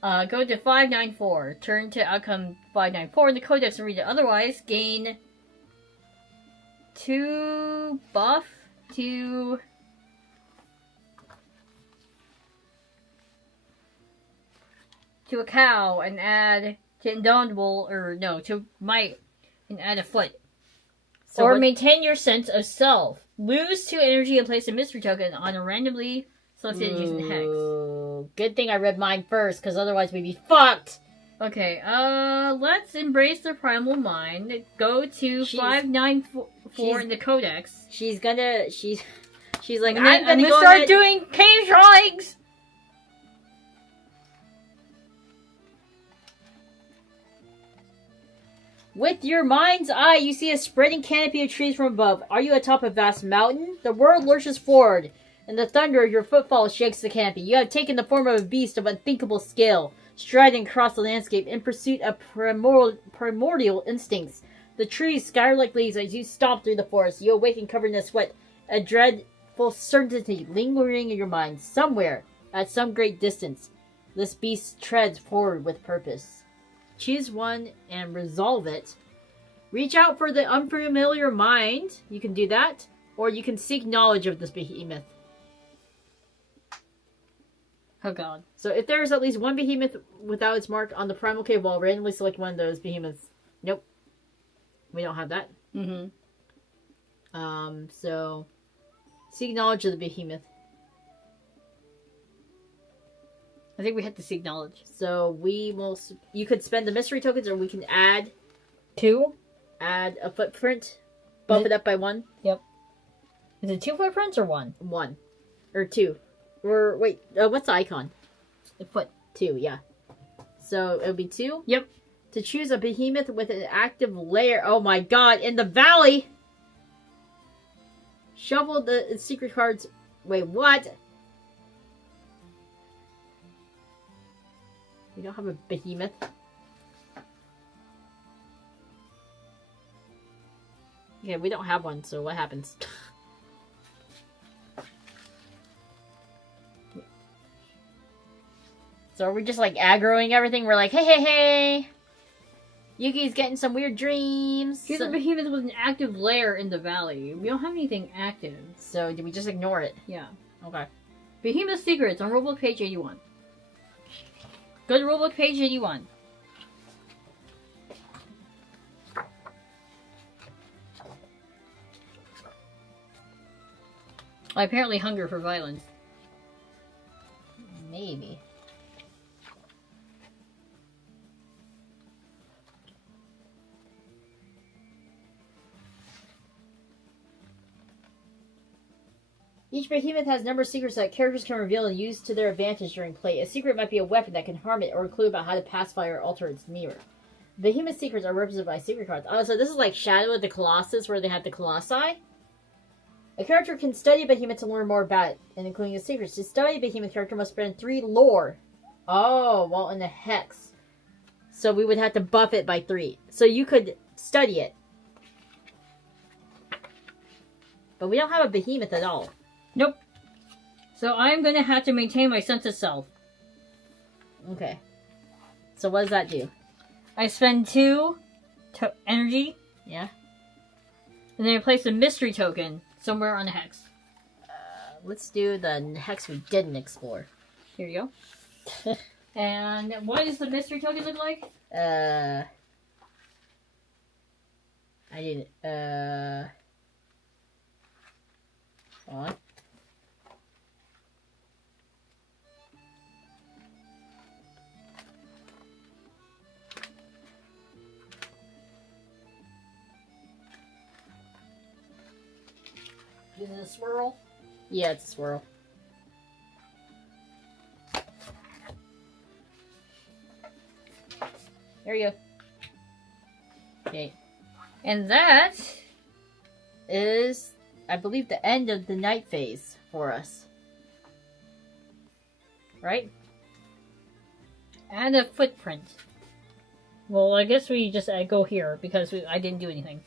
go to 594. Turn to outcome 594 in the codex and read it. Otherwise, gain 2 buff to a cow and add to indomitable, or no, to might and add a foot. So or what- maintain your sense of self. Lose 2 energy and place a mystery token on a randomly selected using hex. Ooh, good thing I read mine first, because otherwise we'd be fucked. Okay, let's embrace the primal mind. Go to 594 in the codex. She's like, And I'm then gonna go start ahead- doing cave drawings! With your mind's eye, you see a spreading canopy of trees from above. Are you atop a vast mountain? The world lurches forward, and the thunder of your footfall shakes the canopy. You have taken the form of a beast of unthinkable scale, striding across the landscape in pursuit of primordial instincts. The trees scatter like leaves as you stomp through the forest. You awaken covered in sweat, a dreadful certainty lingering in your mind. Somewhere, at some great distance, this beast treads forward with purpose. Choose one and resolve it. Reach out for the unfamiliar mind. You can do that. Or you can seek knowledge of this behemoth. Oh god. So if there is at least one behemoth without its mark on the primal cave wall, randomly select one of those behemoths. Nope. We don't have that. Mm-hmm. So seek knowledge of the behemoth. I think we have to seek knowledge. So we will. You could spend the mystery tokens, or we can add 2? a footprint, bump it up by 1. Yep. Is it 2 footprints or 1? 1 or 2, or wait, what's the icon? The foot. 2, yeah. So it would be 2. Yep. To choose a behemoth with an active lair. Oh my god! In the valley. Shuffle the secret cards. Wait, what? We don't have a behemoth. Yeah, we don't have one, so what happens? So are we just like aggroing everything? We're like, hey. Yuki's getting some weird dreams. Here's a behemoth with an active lair in the valley. We don't have anything active. So do we just ignore it? Yeah. Okay. Behemoth secrets on rulebook page 81. Go to rulebook page 81. I apparently hunger for violence. Maybe. Each behemoth has a number of secrets that characters can reveal and use to their advantage during play. A secret might be a weapon that can harm it, or a clue about how to pacify or alter its mirror. Behemoth secrets are represented by secret cards. Oh, so this is like Shadow of the Colossus, where they have the Colossi? A character can study a behemoth to learn more about it, and including its secrets. To study a behemoth, character must spend 3 lore. Oh, well, in the hex. So we would have to buff it by 3. So you could study it. But we don't have a behemoth at all. Nope. So I'm gonna have to maintain my sense of self. Okay. So what does that do? I spend 2 energy, Yeah? and then I place a mystery token somewhere on the hex. Let's do the hex we didn't explore. Here you go. And what does the mystery token look like? I didn't, hold on. Is it a swirl? Yeah, it's a swirl. There you go. Okay. And that Is, I believe, the end of the night phase for us. Right? and a footprint. Well, I guess we just go here because I didn't do anything.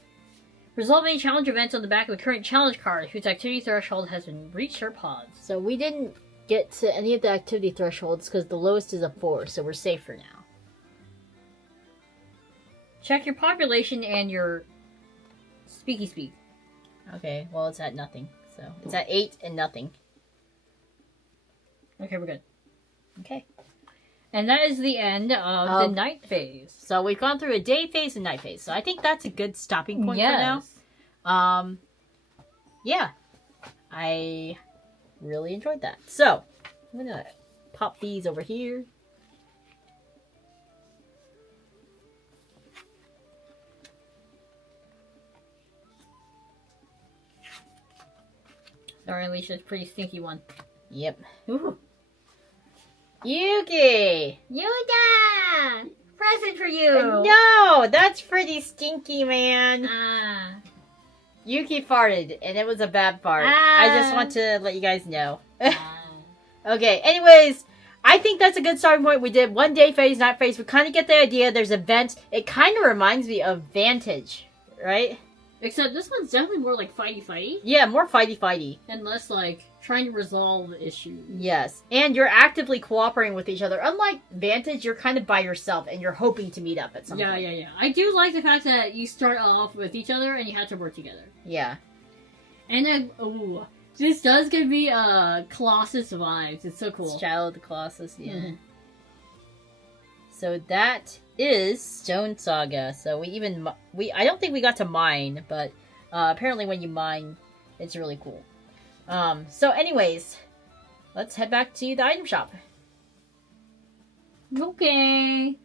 Resolve any challenge events on the back of the current challenge card whose activity threshold has been reached or paused. So we didn't get to any of the activity thresholds because the lowest is a 4, so we're safe for now. Check your population and your speaky speak. Okay, well, it's at nothing. So it's at 8 and nothing. Okay, we're good. Okay. And that is the end of the night phase. So we've gone through a day phase and night phase. So I think that's a good stopping point for now. Yeah. I really enjoyed that. So I'm going to pop these over here. Sorry, Alicia's pretty stinky one. Yep. Ooh. Yuki! Yuna! Present for you! No! That's pretty stinky, man. Ah. Yuki farted, and it was a bad fart. Ah. I just want to let you guys know. Okay, anyways, I think that's a good starting point. We did one day phase, night phase. We kind of get the idea. There's events. It kind of reminds me of Vantage, right? Except this one's definitely more like fighty-fighty. Yeah, more fighty-fighty. And less like trying to resolve issues. Yes. And you're actively cooperating with each other. Unlike Vantage, you're kind of by yourself and you're hoping to meet up at some point. Yeah. I do like the fact that you start off with each other and you have to work together. Yeah. And then, ooh, this does give me Colossus vibes. It's so cool. Shadow of the Colossus, yeah. Mm-hmm. So that is Stonesaga. So I don't think we got to mine, but apparently when you mine, it's really cool. So anyways, let's head back to the item shop. Okay.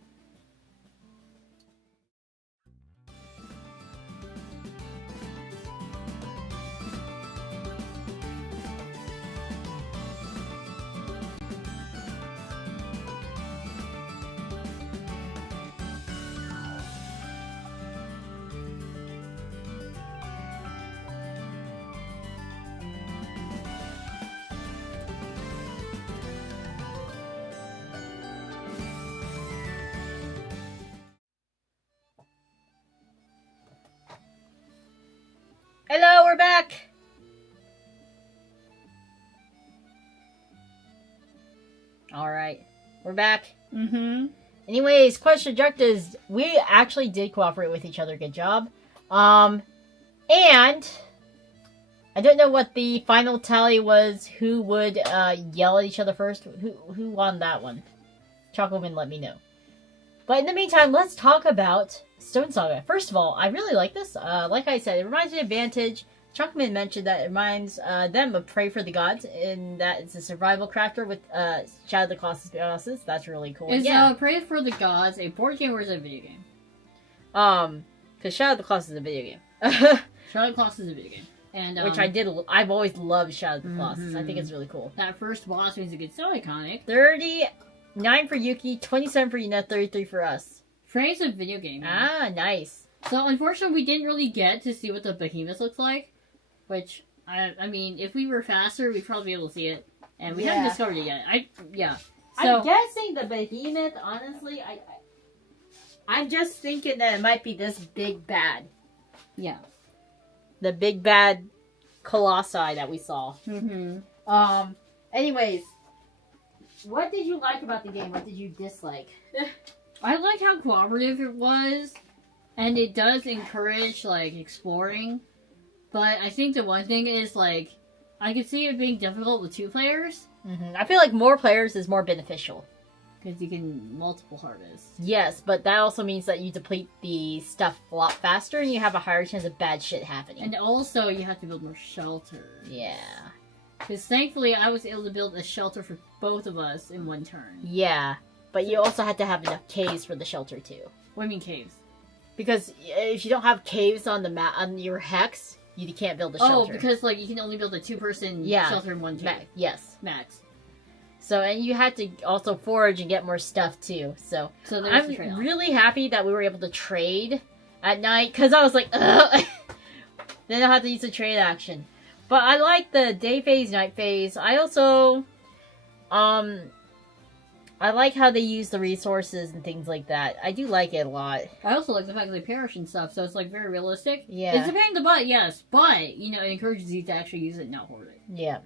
Hello, we're back! Alright, we're back. Mm-hmm. Anyways, quest objectives. We actually did cooperate with each other. Good job. And I don't know what the final tally was. Who would yell at each other first? Who won that one? Chocoman, let me know. But in the meantime, let's talk about Stonesaga. First of all, I really like this. Like I said, it reminds me of Vantage. Chuckman mentioned that it reminds them of Pray for the Gods, in that it's a survival crafter with Shadow of the Colossus. That's really cool. Is Pray for the Gods a board game or is it a video game? Because Shadow of the Colossus is a video game. Shadow of the Colossus is a video game. And, which I've always loved Shadow of the Colossus. I think it's really cool. That first boss music is so iconic. 39 for Yuki, 27 for Yuna, 33 for us. Frame's a video game. Ah, nice. So, unfortunately, we didn't really get to see what the behemoth looks like. Which, I mean, if we were faster, we'd probably be able to see it. And we haven't discovered it yet. So, I'm guessing the behemoth, honestly, I'm just thinking that it might be this big bad. Yeah. The big bad colossi that we saw. Mm-hmm. Anyways, what did you like about the game? What did you dislike? I liked how cooperative it was. And it does encourage, like, exploring. But I think the one thing is, like, I could see it being difficult with 2 players. Mm-hmm. I feel like more players is more beneficial. Because you can multiple harvest. Yes, but that also means that you deplete the stuff a lot faster and you have a higher chance of bad shit happening. And also, you have to build more shelter. Yeah. Because thankfully, I was able to build a shelter for both of us in one turn. Yeah, but you also had to have enough caves for the shelter, too. What do you mean caves? Because if you don't have caves on the map on your hex, you can't build a shelter. Oh, because like you can only build a 2-person shelter in one turn. Yes. Max. So, and you had to also forage and get more stuff, too. So I'm really happy that we were able to trade at night, because I was like, ugh. Then I'll have to use the trade action. But I like the day phase, night phase. I also, I like how they use the resources and things like that. I do like it a lot. I also like the fact that they perish and stuff, so it's like very realistic. Yeah. It's a pain in the butt, yes, but, you know, it encourages you to actually use it and not hoard it. Yeah.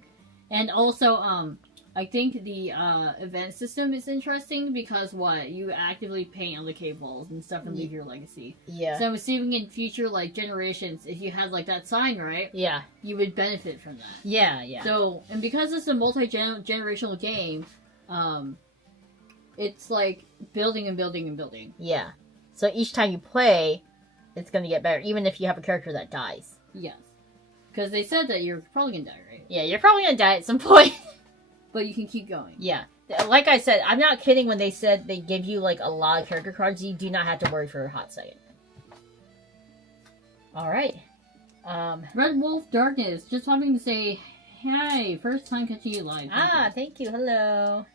And also, I think the event system is interesting because you actively paint on the cave walls and stuff and leave your legacy. Yeah. So I'm assuming in future generations, if you had that sign, right? Yeah. You would benefit from that. Yeah, yeah. So, and because it's a multi-generational game, it's building and building and building. Yeah. So each time you play, it's gonna get better, even if you have a character that dies. Yes. Because they said that you're probably gonna die, right? Yeah, you're probably gonna die at some point. But you can keep going. Yeah. Like I said, I'm not kidding when they said they give you a lot of character cards. You do not have to worry for a hot second. Alright. Red Wolf Darkness, just wanting to say, hi, first time catching you live. Thank you. Hello.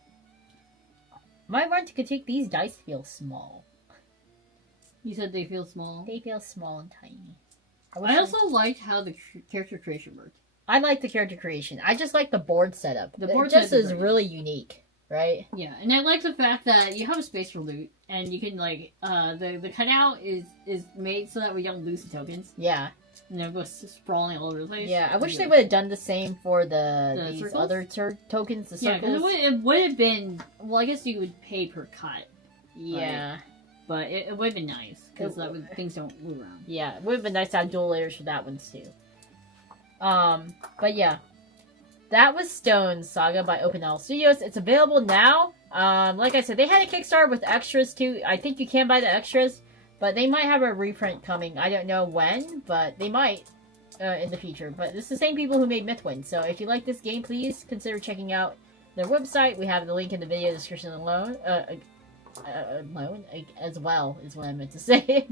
Might want to critique these dice feel small. You said they feel small? They feel small and tiny. I also liked how the character creation worked. I like the character creation. I just like the board setup. The board just setup is really unique, right? Yeah, and I like the fact that you have a space for loot, and you can the cutout is made so that we don't lose the tokens. Yeah. Go sprawling all over the place. Yeah, I wish they would have done the same for these circles? other tokens, the Yeah, circles. because it would have been... Well, I guess you would pay per cut. Yeah. But it would have been nice, because things don't move around. Yeah, it would have been nice to have dual layers for that one, too. But yeah. That was Stonesaga by OpenL Studios. It's available now. Like I said, they had a Kickstarter with extras, too. I think you can buy the extras. But they might have a reprint coming. I don't know when, but they might in the future. But it's the same people who made Mythwind. So if you like this game, please consider checking out their website. We have the link in the video description alone. As well, is what I meant to say.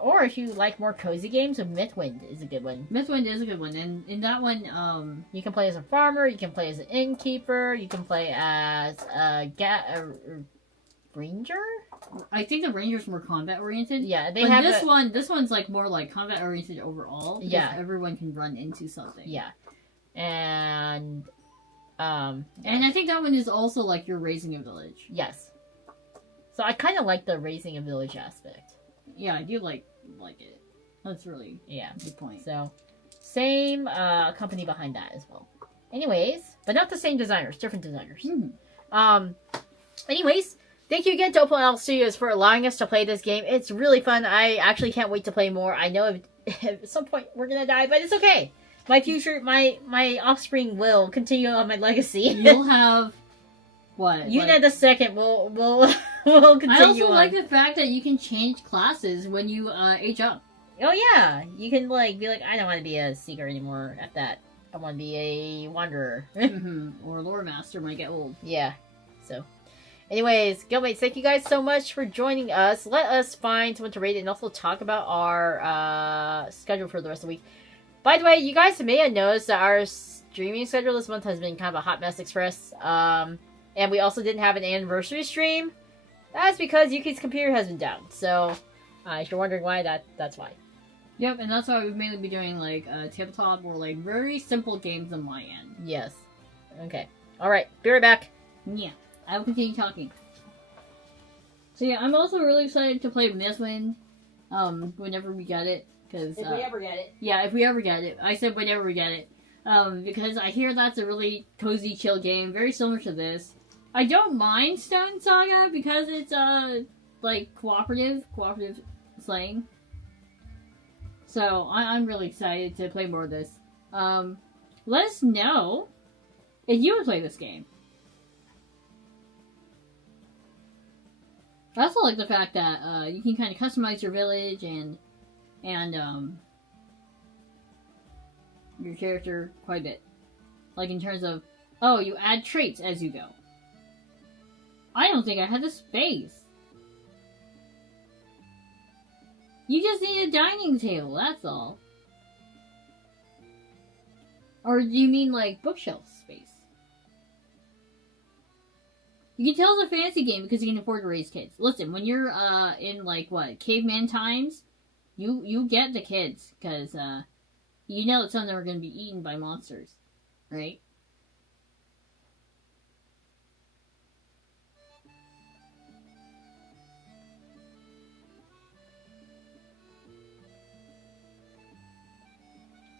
Or if you like more cozy games, Mythwind is a good one. Mythwind is a good one. And in that one, you can play as a farmer, you can play as an innkeeper, you can play as a ranger? I think the ranger's more combat oriented. Yeah, this one's more combat oriented overall. Yeah, everyone can run into something. Yeah, and I think that one is also you're raising a village. Yes. So I kind of like the raising a village aspect. Yeah, I do like it. That's really good point. So same company behind that as well. Anyways, but not the same designers, different designers. Anyways. Thank you again to OpenL Studios for allowing us to play this game. It's really fun. I actually can't wait to play more. I know at some point we're gonna die, but it's okay. My future, my offspring will continue on my legacy. You'll have what? Yuna the second will continue. I also like the fact that you can change classes when you age up. Oh yeah, you can be like, I don't want to be a seeker anymore. At that, I want to be a wanderer. Or lore master might get old. Yeah, so. Anyways, Guildmates, thank you guys so much for joining us. Let us find someone to rate it and also talk about our schedule for the rest of the week. By the way, you guys may have noticed that our streaming schedule this month has been kind of a hot mess express. And we also didn't have an anniversary stream. That's because Yuki's computer has been down. So, if you're wondering why, that's why. Yep, and that's why we've mainly been doing tabletop or very simple games on my end. Yes. Okay. Alright, be right back. Yeah. I will continue talking. So yeah, I'm also really excited to play Mythwind, whenever we get it. If we ever get it. Yeah, if we ever get it. I said whenever we get it. Because I hear that's a really cozy, chill game, very similar to this. I don't mind Stonesaga because it's, cooperative slaying. So, I'm really excited to play more of this. Let us know if you would play this game. I also like the fact that you can kind of customize your village and your character quite a bit. In terms of, you add traits as you go. I don't think I had the space. You just need a dining table, that's all. Or do you mean bookshelf space? You can tell it's a fantasy game because you can afford to raise kids. Listen, when you're in caveman times, you get the kids because you know that some of them are going to be eaten by monsters, right?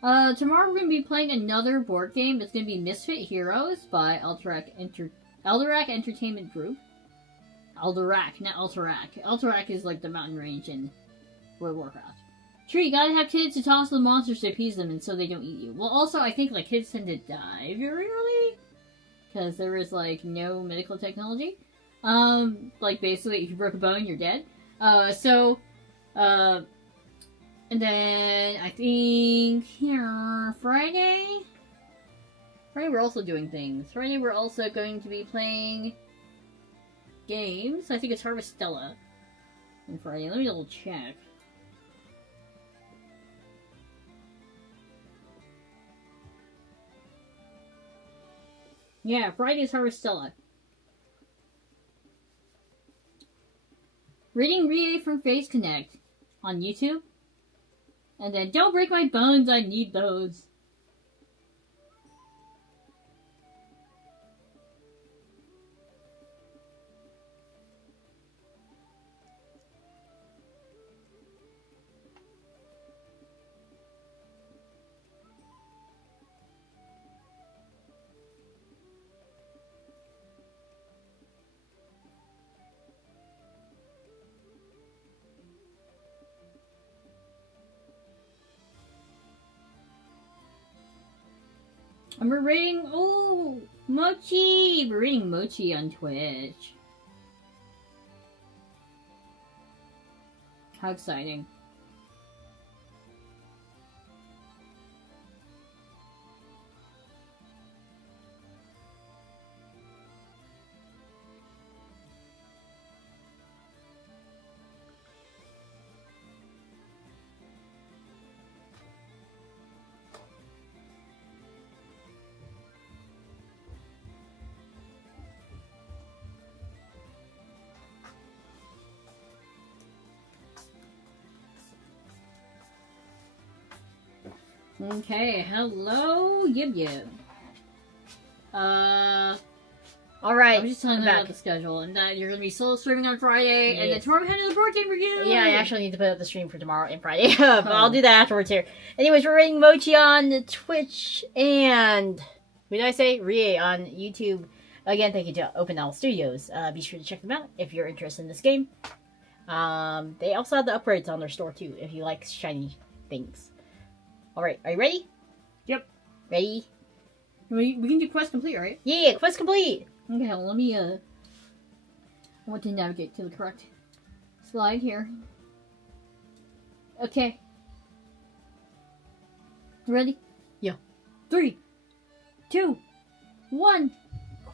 Tomorrow we're gonna be playing another board game. It's gonna be Misfit Heroes by Alderac Entertainment Group. Alderac, not Alterac. Alterac is like the mountain range in World of Warcraft. True, you gotta have kids to toss the monsters to appease them and so they don't eat you. Well, also, I think like kids tend to die very early because there is like no medical technology. Like basically, if you broke a bone, you're dead. And then I think Friday we're also doing things. Friday we're also going to be playing games. I think it's Harvestella on Friday. Let me double check. Yeah, Friday's Harvestella. Reading Rie from Face Connect on YouTube. And then, don't break my bones, I need those. And we're rating, Mochi! We're rating Mochi on Twitch. How exciting. Okay, hello, Yib. Alright. I'm just telling you about the schedule, and that you're gonna be solo streaming on Friday, and then tomorrow we're heading to the board game review! Yeah, I actually need to put up the stream for tomorrow and Friday, but I'll do that afterwards here. Anyways, we're rating Mochi on Twitch, and who did I say? Rie on YouTube. Again, thank you to OpenL Studios. Be sure to check them out if you're interested in this game. They also have the upgrades on their store too, if you like shiny things. Alright, are you ready? Yep. Ready? We can do quest complete, right? Yeah, quest complete! Okay, well, let me, I want to navigate to the correct slide here. Okay. Ready? Yeah. 3, 2, 1.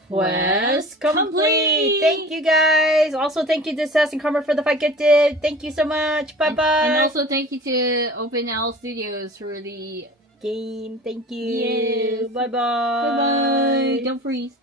Quest complete! Thank you guys! Also, thank you to Assassin Karma for the 5 gifted. Thank you so much. Bye-bye. And also, thank you to OpenL Studios for the game. Thank you. Yes. Bye-bye. Bye-bye. Don't freeze.